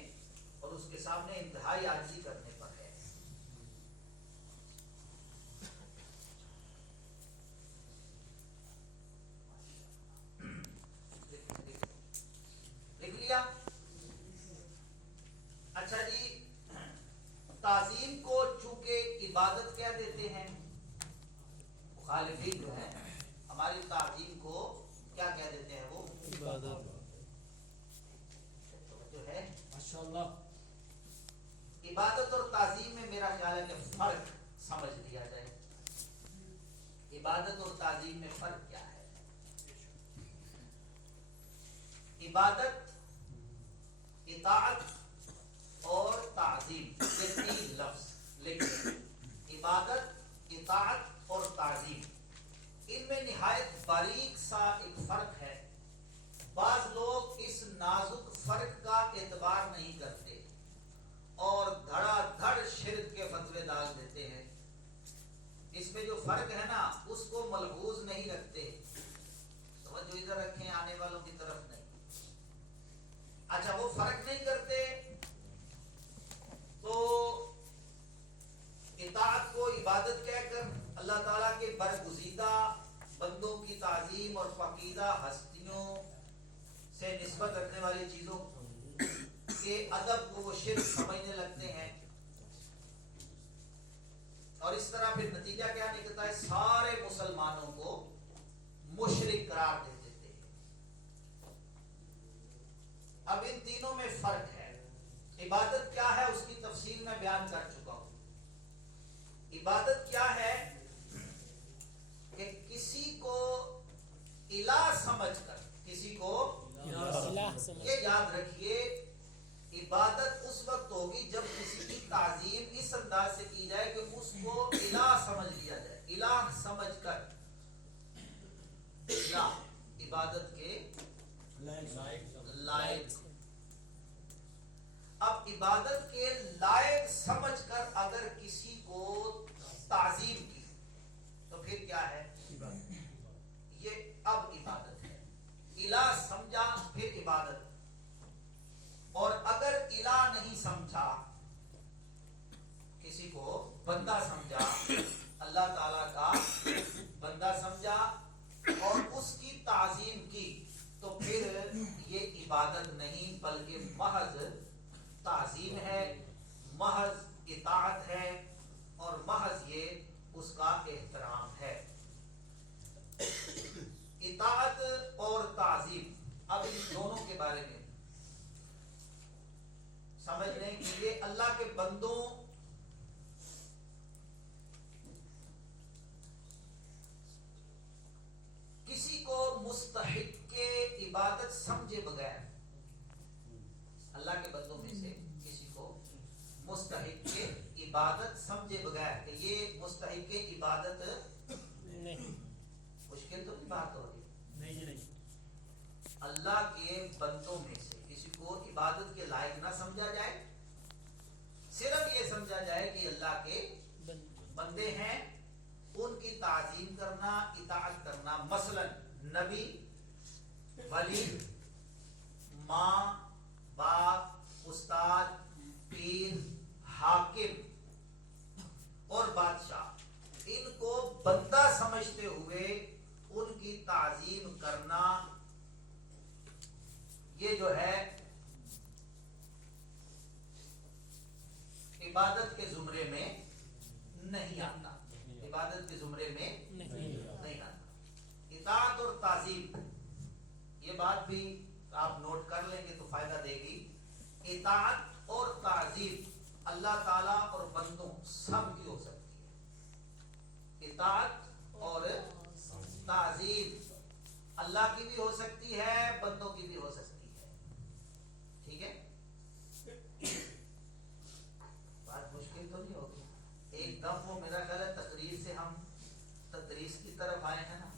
اور اس کے سامنے انتہائی عاجزی کرنے پر ہے. لکھ لیا؟ اچھا جی، تعظیم کو چونکہ عبادت کیا دیتے ہیں مخالفین جو ہیں، ہماری تعظیم کو کیا کہہ دیتے ہیں؟ وہ عبادت. جو ہے ماشاءاللہ. عبادت اور تعظیم میں میرا خیال ہے کہ فرق سمجھ لیا جائے. عبادت اور تعظیم میں فرق کیا ہے؟ عبادت، اطاعت اور تعظیم، یہ تین لفظ لکھ لیں. عبادت، اطاعت اور تعظیم، ان میں نہایت باریک سا ایک فرق ہے. بعض لوگ اس نازک فرق کا اعتبار نہیں کرتے اور دھڑا دھڑ شرک کے فتوے ڈال دیتے ہیں. اس میں جو فرق ہے نا اس کو ملحوظ نہیں رکھتے. توجہ ادھر رکھیں، آنے والوں کی طرف نہیں. اچھا، وہ فرق نہیں کرتے تو اطاعت کو عبادت کہہ کر اللہ تعالیٰ کے برگزیدہ بندوں کی تعظیم اور پاکیزہ ہستیوں سے نسبت رکھنے والی چیزوں کے ادب کو وہ شرک سمجھنے لگتے ہیں. اور اس طرح پھر نتیجہ کیا نکلتا ہے؟ سارے مسلمانوں کو مشرک قرار دے دیتے ہیں. اب ان تینوں میں فرق ہے. عبادت کیا ہے اس کی تفصیل میں بیان کر چکا ہوں. عبادت کیا ہے کہ کسی کو الہ سمجھ کر، کسی کو یہ یاد رکھیے، عبادت اس وقت ہوگی جب کسی کی تعظیم اس انداز سے کی جائے کہ اس کو الہ سمجھ لیا جائے. الہ سمجھ کر، الہ عبادت کے لائق. اب عبادت کے لائق سمجھ کر اگر کسی کو تعظیم کی تو پھر کیا ہے؟ یہ اب عبادت ہے. الہ سمجھا پھر عبادت. اور اگر الہ نہیں سمجھا، کسی کو بندہ سمجھا، اللہ تعالیٰ کا بندہ سمجھا اور اس کی تعظیم کی، تو پھر یہ عبادت نہیں بلکہ محض تعظیم ہے، محض اطاعت ہے اور محض یہ اس کا احترام ہے. اطاعت اور تعظیم، اب ان دونوں کے بارے میں سمجھ لیں کہ یہ اللہ کے بندوں کسی کو مستحق کے عبادت سمجھے بغیر، اللہ کے بندوں میں سے کسی کو مستحق کے عبادت سمجھے بغیر کہ یہ مستحق کے عبادت نہیں، مشکل تو نہیں بات ہو رہی. نہیں، اللہ کے بندوں میں سے کسی کو عبادت کے لائق نہ سمجھا جائے، صرف یہ سمجھا جائے کہ اللہ کے بندے ہیں، ان کی تعظیم کرنا، اطاعت کرنا. مثلا نبی، ولی، ماں، باپ، استاد، پیر، حاکم اور بادشاہ، ان کو بندہ سمجھتے ہوئے ان کی تعظیم کرنا، یہ جو ہے عبادت کے زمرے میں نہیں آتا. عبادت کے زمرے میں نہیں آتا. اطاعت اور تعظیم، یہ بات بھی آپ نوٹ کر لیں گے تو فائدہ دے گی. اطاعت اور تعظیم اللہ تعالیٰ اور بندوں سب کی ہو سکتی ہے. اطاعت اور تعظیم اللہ کی بھی ہو سکتی ہے، بندوں کی بھی ہو سکتی ہے. ٹھیک ہے، بات مشکل تو نہیں ہوگی. ایک دم وہ میرا خیال ہے تقریر سے ہم تدریس کی طرف آئے ہیں نا.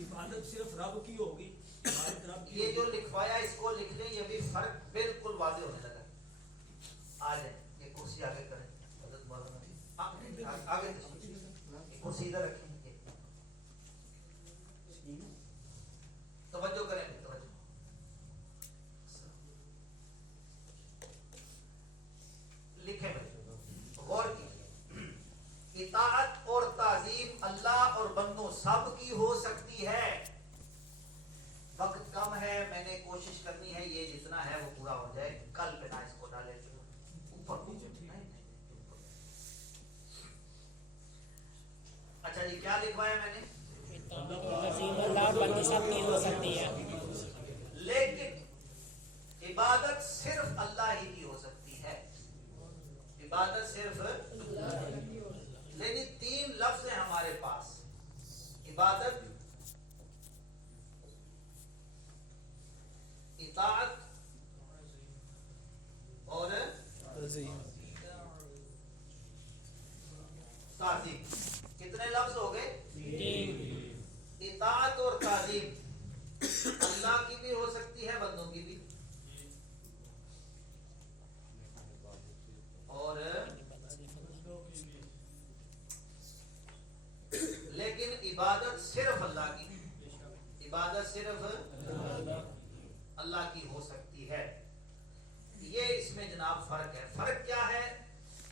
عبادت صرف رب کی ہوگی. یہ جو لکھوایا اس کو لکھ لیں، یہ بھی فرق بالکل واضح ہونے لگا. آ جائیں، یہ کرسی آگے کریں. حضرت مولانا آگے کرسی ادھر رکھیں. توجہ کریں، توجہ لکھیں بھائی، غور کیجیے. اطاعت اور تعظیم اللہ اور بندوں سب کی ہو سکتی ہے. وقت کم ہے، میں نے کوشش کرنی ہے یہ جتنا ہے وہ پورا ہو جائے. کل پہ نہ اس کو ڈالے اوپر. اچھا جی، کیا لکھوایا میں نے؟ اللہ بندی سب کی ہو سکتی ہے، لیکن عبادت صرف اللہ ہی کی ہو سکتی ہے. عبادت صرف، لیکن تین لفظ ہیں ہمارے پاس: عبادت، اطاعت اور تعظیم. کتنے لفظ ہو گئے؟ اطاعت اور تعظیم اللہ کی بھی ہو سکتی ہے، بندوں کی بھی. اور لیکن عبادت صرف اللہ کی، عبادت صرف اللہ کی ہو سکتی ہے. یہ اس میں جناب فرق ہے. فرق کیا ہے؟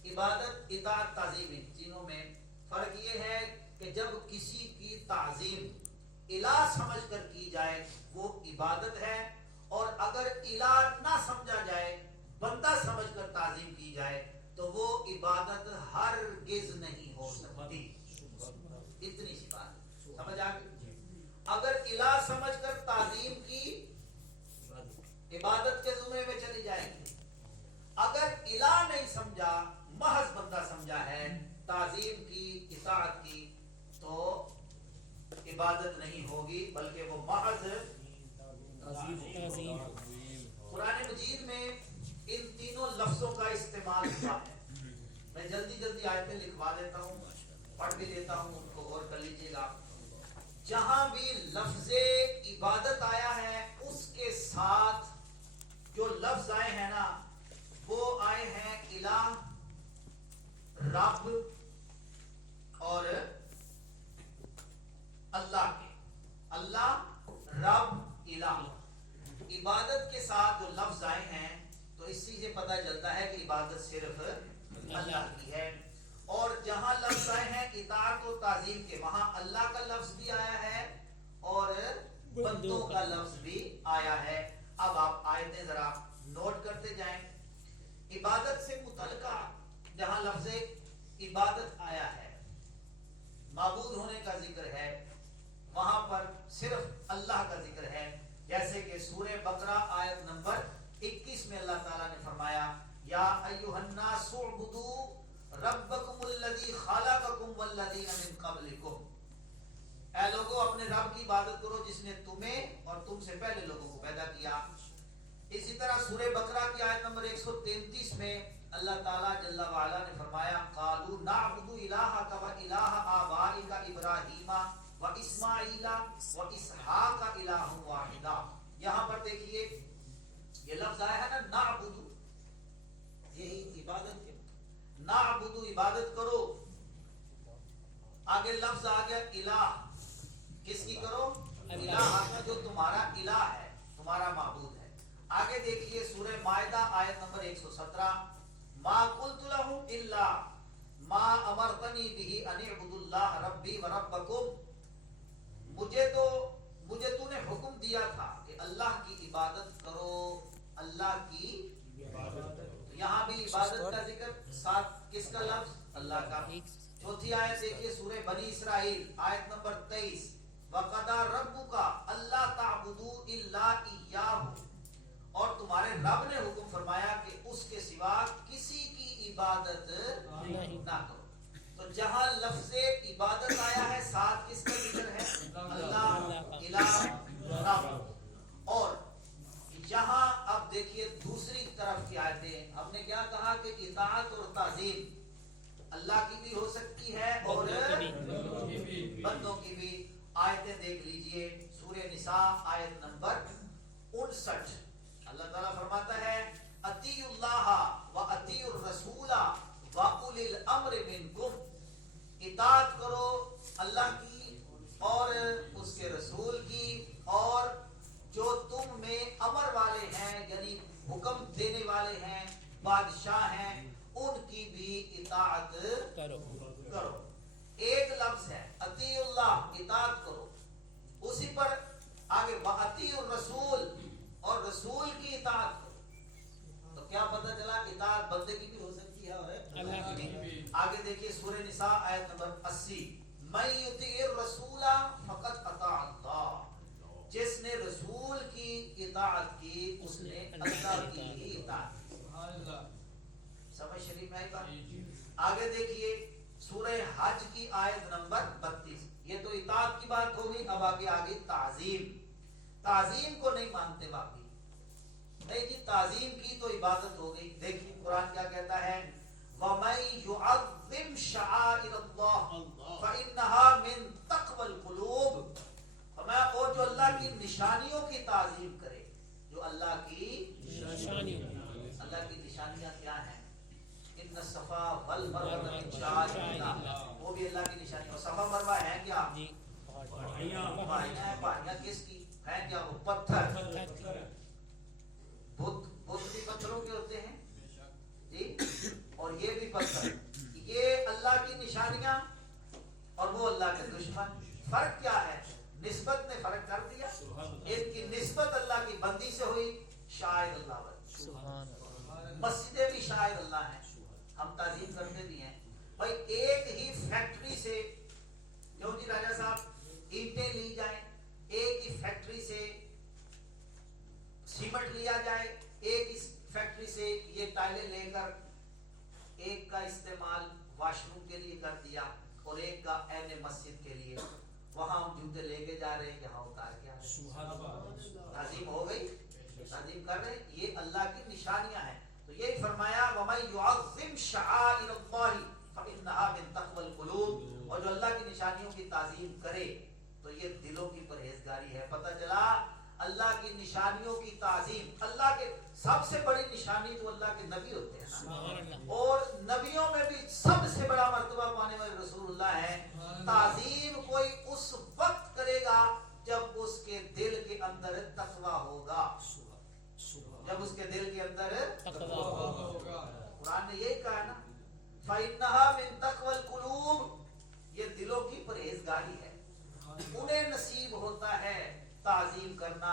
عبادت، اطاعت، تعظیم، ان تینوں میں فرق یہ ہے کہ جب کسی کی تعظیم الہ سمجھ کر کی جائے وہ عبادت ہے، اور اگر الہ نہ سمجھا جائے، بندہ سمجھ کر تعظیم کی جائے تو وہ عبادت ہرگز نہیں ہو سکتی. اتنی سی بات سمجھ آ گئی. اگر الہ سمجھ کر تعظیم کی، عبادت کے زمرے میں چلی جائے گی. اگر الہ نہیں سمجھا، محض بندہ سمجھا ہے، تعظیم کی، اطاعت کی، تو عبادت نہیں ہوگی بلکہ وہ محض تعظیم. قرآن مجید میں ان تینوں لفظوں کا استعمال ہوا ہے. میں جلدی جلدی آیتیں لکھوا دیتا ہوں، پڑھ بھی دیتا ہوں، ان کو غور کر لیجیے گا. جہاں بھی لفظ عبادت آیا ہے اس کے ساتھ جو لفظ آئے ہیں نا، وہ رب اور اللہ کے، اللہ رب الہ، عبادت کے ساتھ جو لفظ آئے ہیں تو اسی سے پتہ چلتا ہے کہ عبادت صرف اللہ کی ہے. اور جہاں لفظ آئے ہیں اطاعت و تعظیم کے، وہاں اللہ کا لفظ بھی آیا ہے اور بندوں کا لفظ بھی آیا ہے. اب آپ آیتیں ذرا نوٹ کرتے جائیں. عبادت سے متعلقہ جہاں لفظ عبادت آیا ہے، معبود ہونے کا ذکر ہے، وہاں پر صرف اللہ کا ذکر ہے. جیسے کہ سورہ بقرہ آیت نمبر 21 میں اللہ تعالیٰ نے فرمایا یا ایھا الناس اعبدوا ربکم الذی خلقکم والذین من قبلکم، اے لوگوں اپنے رب کی عبادت کرو جس نے تمہیں اور تم سے پہلے لوگوں کو پیدا کیا. اسی طرح سورہ بقرہ کی آیت نمبر 133 میں اللہ تعالیٰ جل وعلا نے فرمایا قالوا نعبد الہک و الہ آبائک ابراہیم و اسماعیل و اسحاق الہ واحدا. یہاں پر دیکھیے یہ لفظ آیا ہے نا نعبد، یہی عبادت کے نعبد عبادت کرو. آگے لفظ آ گیا الہ، کس کی کرو؟ الہ کا جو تمہارا الہ ہے، تمہارا معبود ہے. آگے دیکھیے سورہ مائدہ آیت نمبر 117 ما قلت لهم الا ما امرتنی به ان اعبدوا اللہ ربی و ربکم، مجھے تو نے حکم دیا تھا کہ اللہ کی عبادت کرو، اللہ کی عبادت. یہاں بھی عبادت کا ذکر ساتھ کس کا لفظ؟ اللہ کا. چوتھی آیت دیکھیے سورہ بنی اسرائیل آیت نمبر 23 وَقَضَىٰ رَبُّكَ أَلَّا تَعْبُدُوا إِلَّا إِيَّاهُ، اور تمہارے رب نے حکم فرمایا کہ اس کے سوا کسی کی عبادت نہ کرو. تو جہاں لفظ عبادت آیا ہے ساتھ کس کا ذکر ہے؟ اللہ، الہ، رب. اور یہاں اب دیکھیے دوسری طرف کی آیتیں، ہم نے کیا کہا کہ اطاعت اور تعظیم اللہ کی بھی ہو سکتی ہے اور بندوں کی بھی. آیتیں دیکھ لیجئے سورہ نساء آیت نمبر 59 اللہ تعالیٰ فرماتا ہے اطیعوا اللہ و اطیعوا الرسول و اولی الامر منکم، اطاعت کرو اللہ کی اور اس کے رسول کی، اور جو تم میں امر والے ہیں یعنی حکم دینے والے ہیں، بادشاہ ہیں، ان کی بھی اطاعت کرو. ایک لفظ ہے اطیعوا اللہ، اطاعت کرو، اسی پر آگے وَأَطِیعُوا الرَّسُولَ، اور رسول کی اطاعت کرو. تو کیا پتہ چلا اطاعت بندے کی بھی ہو سکتی ہے اور اللہ کی بھی. آگے دیکھیے سورہ نساء آیت نمبر 80 مَن یُطِعِ الرَّسُولَ فَقَدْ أَطَاعَ اللَّهَ، جس نے رسول کی اطاعت کی اس نے اللہ کی بھی اطاعت کی. سمجھ شریف میں آئی بات. آگے دیکھیے سورہ حج کی آیت نمبر 32. یہ تو اطاعت کی بات ہوگی. اب آگے تعظیم. تعظیم کو نہیں مانتے باقی نہیں جی، تعظیم کی تو عبادت ہو گئی. دیکھیے قرآن کیا کہتا ہے وَمَن يُعَظِّمْ شَعَائِرَ اللَّهِ فَإِنَّهَا مِن تَقْوَى الْقُلُوبِ. اور جو اللہ کی نشانیوں کی تعظیم کرے، جو اللہ کی نشانیاں کیا ہیں؟ ان الصفا والمروہ من شعائر اللہ، وہ بھی اللہ کی نشانی. اور صفا مروہ ہے کیا؟ پہاڑیاں. پہاڑیاں کس کی ہیں؟ کیا وہ پتھر. بت بھی پتھروں کے ہوتے ہیں جی، اور یہ بھی پتھر. یہ اللہ کی نشانیاں اور وہ اللہ کے دشمن. فرق کیا ہے؟ نسبت نے فرق کر دیا. ان کی نسبت اللہ کی بندی سے ہوئی، شاعر اللہ بندی. مسجدیں بھی شاعر اللہ ہیں، ہم تعظیم کرتے بھی ہیں. بھائی ایک ہی فیکٹری سے کیوں جی راجہ صاحب اینٹیں لی جائیں، ایک ہی فیکٹری سے سیمنٹ لیا جائے، ایک ہی فیکٹری سے یہ ٹائلیں لے کر ایک کا استعمال واش روم کے لیے کر دیا اور ایک کا این مسجد کے لیے. وہاں ہم جوتے لے کے جا رہے ہیں، یہاں اتار کے آ رہے ہیں. تعظیم ہو گئی، تعظیم کر رہے ہیں. یہ اللہ کی نشانیاں ہیں. تو یہی فرمایا وَمَن يُعَظِّمْ شَعَائِرَ اللَّهِ فَإِنَّهَا مِن تَقْوَى الْقُلُوبِ. اور جو اللہ کی نشانیوں کی تعظیم کرے تو یہ دلوں کی پرہیزگاری ہے. پتہ چلا اللہ کی نشانیوں کی تعظیم، اللہ کے سب سے بڑی نشانی تو اللہ کے نبی ہوتے ہیں نا، اور نبیوں میں بھی سب سے بڑا مرتبہ پانے والے رسول اللہ ہے۔ تعظیم کوئی اس وقت کرے گا جب اس کے دل کے اندر تقوی ہوگا، جب اس کے دل کے اندر تقوی ہوگا۔ قرآن نے یہی کہا نا، فَإِنَّهَا مِن تَقْوَى الْقُلُوبِ، یہ دلوں کی پرہیزگاری ہے، انہیں نصیب ہوتا ہے تعظیم کرنا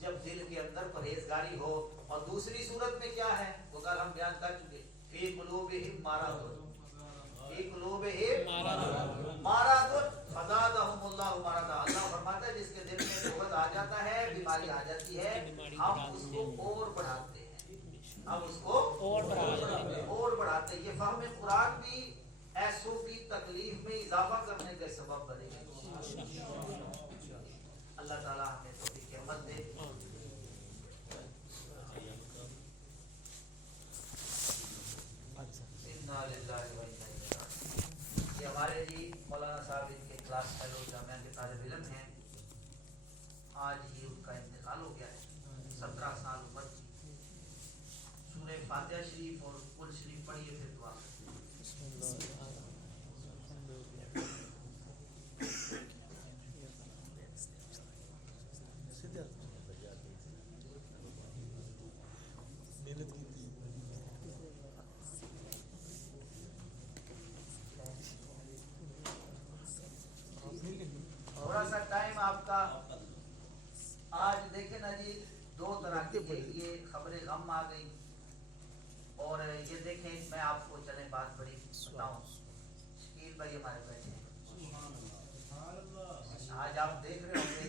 جب دل کے اندر پرہیزگاری ہو۔ اور دوسری صورت میں کیا ہے وہ کل ہم بیان کر چکے، فی قلوبہم مرض، فی قلوبہم مرض فزادہم اللہ مرضا۔ اللہ فرماتا ہے جس کے دل میں مرض آ جاتا ہے، بیماری آ جاتی ہے، ہم اس کو اور بڑھاتے ہیں، ہم اس کو اور بڑھاتے ہیں۔ یہ فہم قرآن بھی ایسوں کی تکلیف میں اضافہ کرنے کا سبب بنے گا۔ اللہ تعالیٰ ہمیں توفیق ہمت دے۔ یہ ہمارے جی مولانا صاحب ان کے کلاس فیلو جامعہ کے طالب علم ہیں، آج ہی ان کا انتقال ہو گیا ہے، 17 سال عمر کی۔ سورہ فاتحہ شریف اور قل شریف پڑھیے پھر دعا۔ تھوڑا سا ٹائم آپ کا آج دیکھیں نا جی، دو طرح کی، ایک یہ خبر غم آ گئی، اور یہ دیکھیں میں آپ کو چلیں بات بڑی بتاؤں، شکیل بھائی ہمارے بیٹھے ہیں، آج آپ دیکھ رہے ہوں گے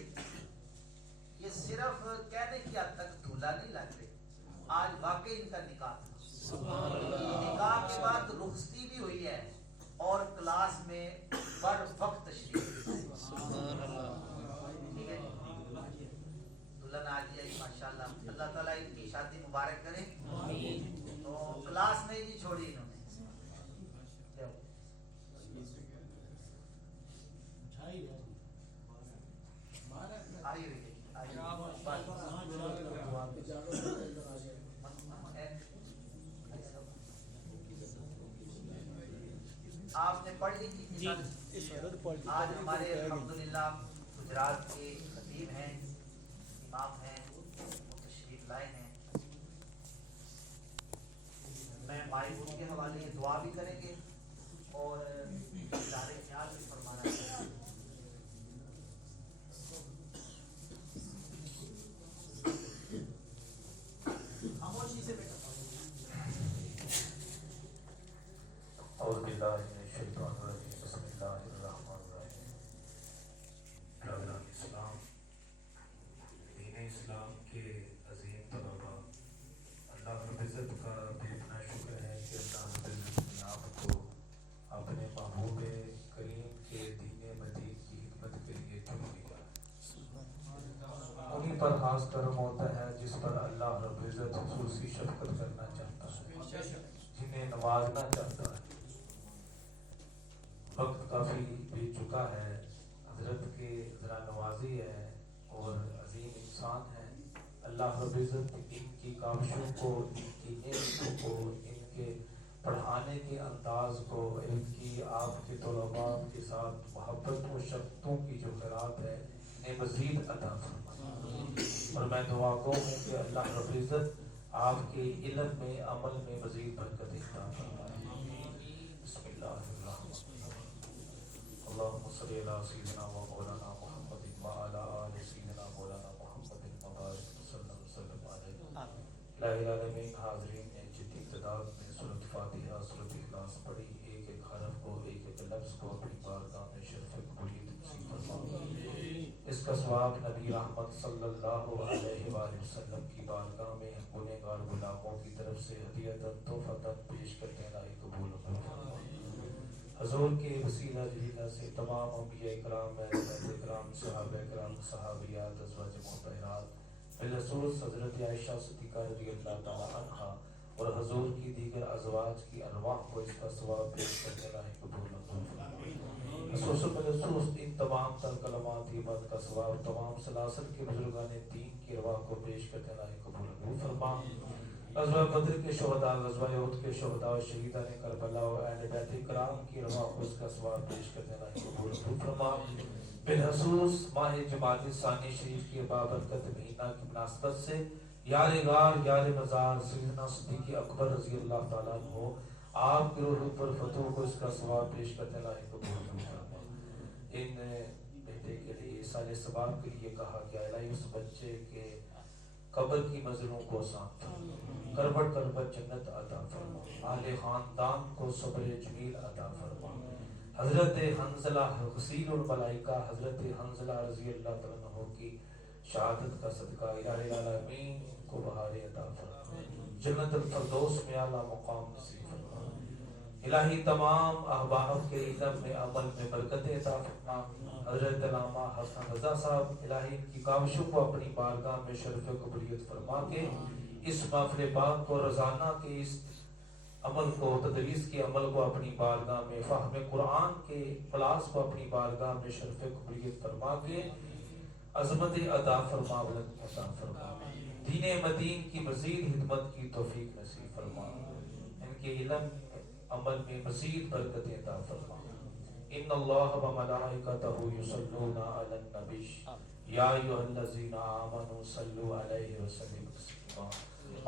یہ صرف کہنے کی حد تک دھولا نہیں لگ رہے، آج واقعی ان کا نکاح تھا، نکاح کے بعد رخصتی بھی ہوئی ہے اور کلاس میں بر وقت تشریف، ٹھیک ہے، دلہن آج آئی ماشاءاللہ، اللہ تعالیٰ ان کی شادی مبارک کرے۔ تو کلاس نہیں جی چھوڑی انہوں نے، آئی ہوئی ہے، آپ نے پڑھ لی تھی۔ آج ہمارے الحمدللہ گجرات کے خطیب ہیں، امام ہیں، تشریف لائے ہیں، میں مائبود کے حوالے دعا بھی کریں گے اور اظہار خیال بھی فرمانا چاہیے۔ خاموشی سے بیٹھا اعوذ باللہ من الشیطان الرجیم، بسم اللہ الرحمن الرحیم۔ اسلام، دین اسلام کے عظیم طلباء، اللہ رب العزت کا بے پناہ شکر ہے کہ اللہ رب العزت نے آپ کو اپنے محبوب کریم کے دین مدین کی خدمت کے لیے چن لیا۔ انہیں پر خاص کرم ہوتا ہے جس پر اللہ رب العزت خصوصی شفقت کرنا چاہتا ہے، جنہیں نوازنا چاہتا ہے۔ وقت کافی بیت چکا ہے، حضرت کے ذرا نوازی ہے اور عظیم انسان ہے۔ اللہ رب العزت ان کی کاوشوں کو، ان کی نعمتوں کو، ان کے پڑھانے کے انداز کو، ان کی آپ کے طلباء کے ساتھ محبت و شفقتوں کی جو خیرات ہے انہیں مزید عطا فرمائے۔ اور میں دعا گو ہوں کہ اللہ رب العزت آپ کے علم میں، عمل میں مزید برکت عطا فرمائے۔ بسم اللہ الرحمن الرحیم، اللہم صلی علی سیدنا و مولانا محمد وعلی آل سیدنا مولانا محمد مبارک وسلم وسلم علیہ۔ الہی العالمین، حاضرین نے جتنی تعداد میں سورۃ فاتحہ، سورۃ اخلاص پڑھی، ایک ایک حرف کو، ایک ایک لفظ کو اپنی بارگاہ میں شرف قبولیت نصیب فرما۔ اس کا ثواب نبی رحمت صلی اللہ علیہ وآلہ وسلم کی بارگاہ میں گنہگار غلاموں کی طرف سے ہدیۃً تحفۃً پیش کرنے لائق قبول فرما۔ حضور کے وسیلہ جلیلہ سے تمام انبیاء کرام، اہل کرام، صحابہ کرام، صحابیات، ازواج مطہرات، بالخصوص حضرت عائشہ صدیقہ رضی اللہ تعالی عنہا اور حضور کی دیگر ازواج کی ارواح کو اس کا ثواب پیش کرنے لائق قبول فرما۔ خصوص بالخصوص ان تمام تر کلمات عبادت کا ثواب تمام سلاسل کے بزرگان دین کی روایت ارواح کو پیش کرتے لائق قبول فرما. غزوہ بدر کے شہداء، غزوہ احد کے شہداء و شہیدان کربلا و اہل بیت کرام کی ارواح کو اس کا ثواب پیش کرتے لائق قبول فرما. بالخصوص ماہ جمادی الثانی شریف کی بابرکت مہینہ کی مناسبت سے یار غار یار مزار سیدنا صدیق اکبر رضی اللہ تعالیٰ عنہ آپ کی روح پر فتح کو اس کا ثواب پیش کرتے لائق قبول فرما. ان بیٹے کے لیے سال ثواب کے لیے کہا گیا الہی اس بچے کے قبر کی نظروں کو آسان فرما، کربٹ کربٹ جنت عطا فرما، آل خاندان کو صبر جمیل عطا فرما. حضرت حنظلہ غسیل الملائکہ حضرت حنظلہ رضی اللہ تعالیٰ عنہ کی شہادت کا صدقہ الہی العالمین کو بہار عطا فرما، جنت الفردوس میں اعلیٰ مقام نصیب فرما. الہی تمام احباب کے علم میں عمل میں برکت عطا فرما. حضرت علامہ حسن رضا صاحب الہی ان کی کاوشوں کو اپنی بارگاہ میں شرف قبولیت فرما کے اس محفل پاک کو روزانہ کے اس عمل کو تدریس کے عمل کو اپنی بارگاہ میں فہم قرآن کے کلاس کو اپنی بارگاہ میں شرف قبولیت فرما کے عظمت عطا فرما، بلند عطا فرما. دین مدین کی مزید خدمت کی توفیق نصیب فرما. ان کے علم عمل میں مزید برکت عطا فرما. ان اللہ و ملائکتہ یصلون علی النبی یا ایھا الذین آمنوا صلوا علیہ وسلموا تسلیما.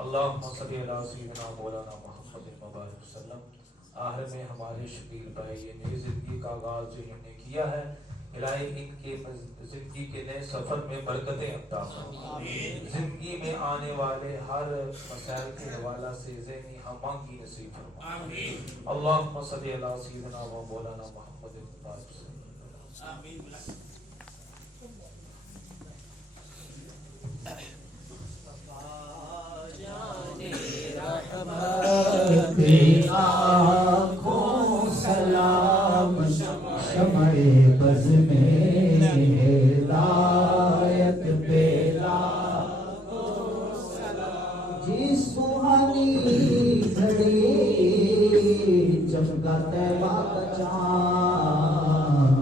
اللہم صلی علی سیدنا مولانا محمد مبارک وسلم. آخر میں ہمارے شبیر بھائی یہ نئی زندگی کا آغاز جو انہوں نے کیا ہے الہی ان کے زندگی کے نئے سفر میں برکتیں عطا فرما. زندگی میں آنے والے ہر مسائل کے حوالہ سے ذہنی ہمانگی نصیب فرما. اللہم صلی علی سیدنا و مولانا محمد مبارک وسلم. آنکھوں سلام شمع بز میں ہدایت بیلا جی سہانی گھڑی چمکا طیبہ کا چاند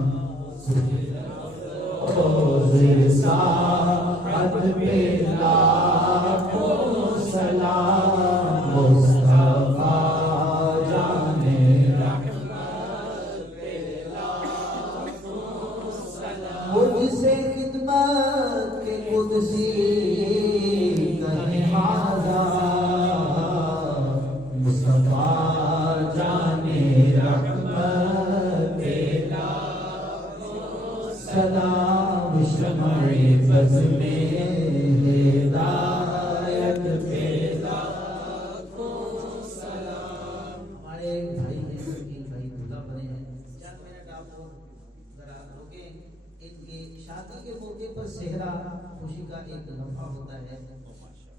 ساعت بیلا کو سلام مصطفیٰ جانے مجھ سے خدمت کے قدسی کرنے حاضر مصطفیٰ جانے رحمت سلام شمع بز میں ہدایت پیدا کو سلام. ہمارے بھائی ہیں سکین بھائی دلہا بنے ہیں. چند منٹ آپ اور ذرا روکیں. ان کی شادی کے موقع پر صحرا خوشی کا ایک لمحہ ہوتا ہے.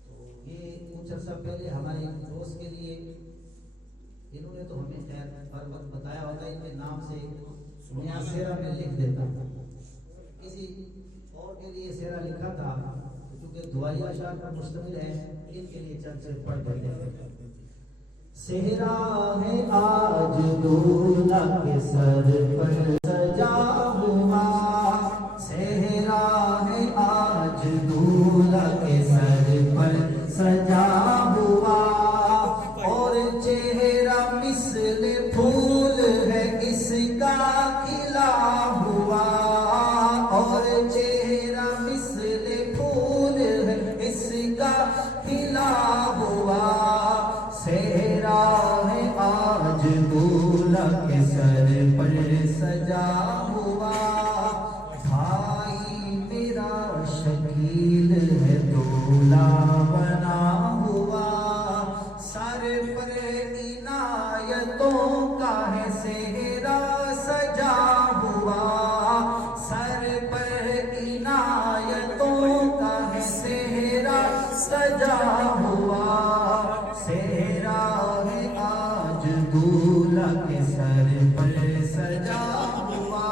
تو یہ کچھ عرصہ پہلے ہمارے دوست کے لیے انہوں نے تو ہمیں خیر ہر وقت بتایا ہوتا ہے ان کے نام سے نیا سہرا میں لکھ دیتا. کسی اور کے لیے سہرا لکھا تھا کیونکہ دعائی اشعار پر مشتمل ہے. ان کے لیے چند سے پڑھ دیتے ہیں. سہرا ہے آج دولہا کے سر پر سجا ہوا، سہرا ہے آج دولہا کے سر پر سجا ہوا، اور چہرہ مثل پھول ہے اس کا کھلا ہوا، اور چہرہ مثل پھول ہے اس کا کھلا ہوا. سہرا ہے آج دولہا کے سر پر سجا ہوا، بھائی میرا شکیل ہے دولہا بنا ہوا، سر پر عنایتوں کا ہے سہرا سجا ہوا، سر پر عنایتوں کا ہے سہرا سجا ہوا. سہرا ہے آج دولہا کے سر پر سجا ہوا،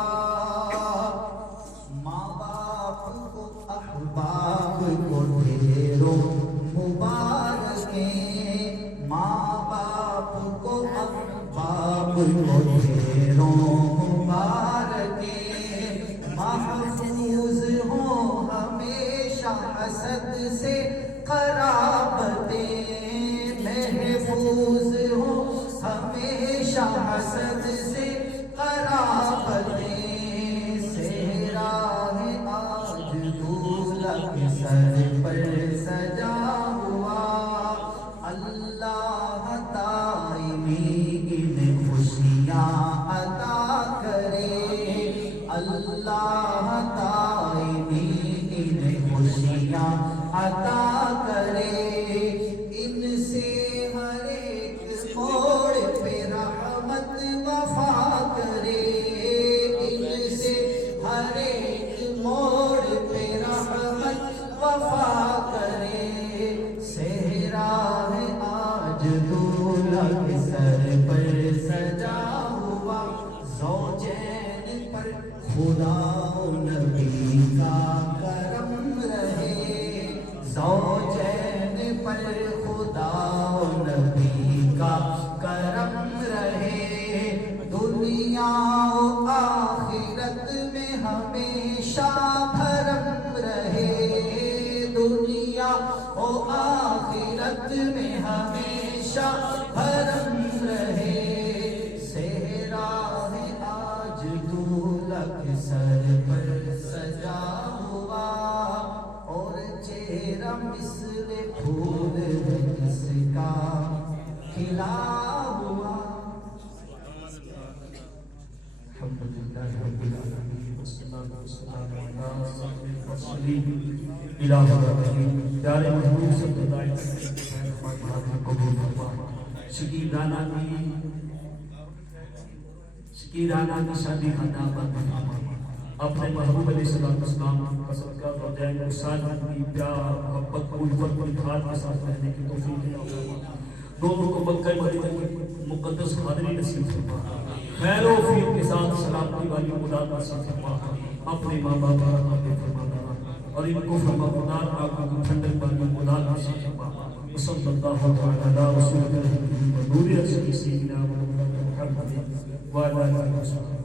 ماں باپ کو احباب کو ڈھیروں مبارکیں، ماں باپ کو احباب کو ڈھیروں مبارکیں، محفوظ ہوں ہمیشہ حسن حسد سے قرابتیں محفوظ ہو ہمیشہ حسد سے قرابتیں صحرا ہے آج دولہا کے سر پر سجا ہوا اللہ دائمی انہیں خوشیاں عطا کرے اللہ دائمی انہیں خوشیاں عطا کرے ان سے ہر ایک موڑ پہ رحمت وفا کرے ان سے ہر ایک موڑ پہ رحمت وفا کرے صحرا ہے آج دولہا کے سر پر سجا ہوا زوجین پر خدا و نبی کا کرم رہے زوجین پر خدا و نبی کا کرم رہے دنیا و آخرت میں ہمیشہ بھرم رہے دنیا و آخرت میں ہمیشہ بھرم رہے صحرا ہے آج دولہا کے سر پر سجا ہوا اور چہرہ مثل پھول ہے اس کا کھلا ہوا الحمدللہ رب العالمین والصلاة والسلام علی المرسلین الہ الرحیم پیار محبوب صلی اللہ علیہ وسلم قبول فرما شکیرانہ کی شادی کا دعوت فرما اپنے محبوب علیہ السلام کا صدقہ فرمائے اور ساتھ کی پیار محبت الفت و اتحاد کے ساتھ رہنے کی توفیق عطا فرما دونوں کو مکہ مدینہ کی مقدس حاضری نصیب فرما خیر و عافیت کے ساتھ سلامتی والی اولاد نصیب فرما اپنے ماں باپ کا رحمت فرما اور ان کو فرما خدار آقا کی ٹھنڈک والی اولاد نصیب فرما صلی اللہ علیہ وسلم و نور رسول سیدنا محمد وعلی آلہ وسلم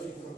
علیکم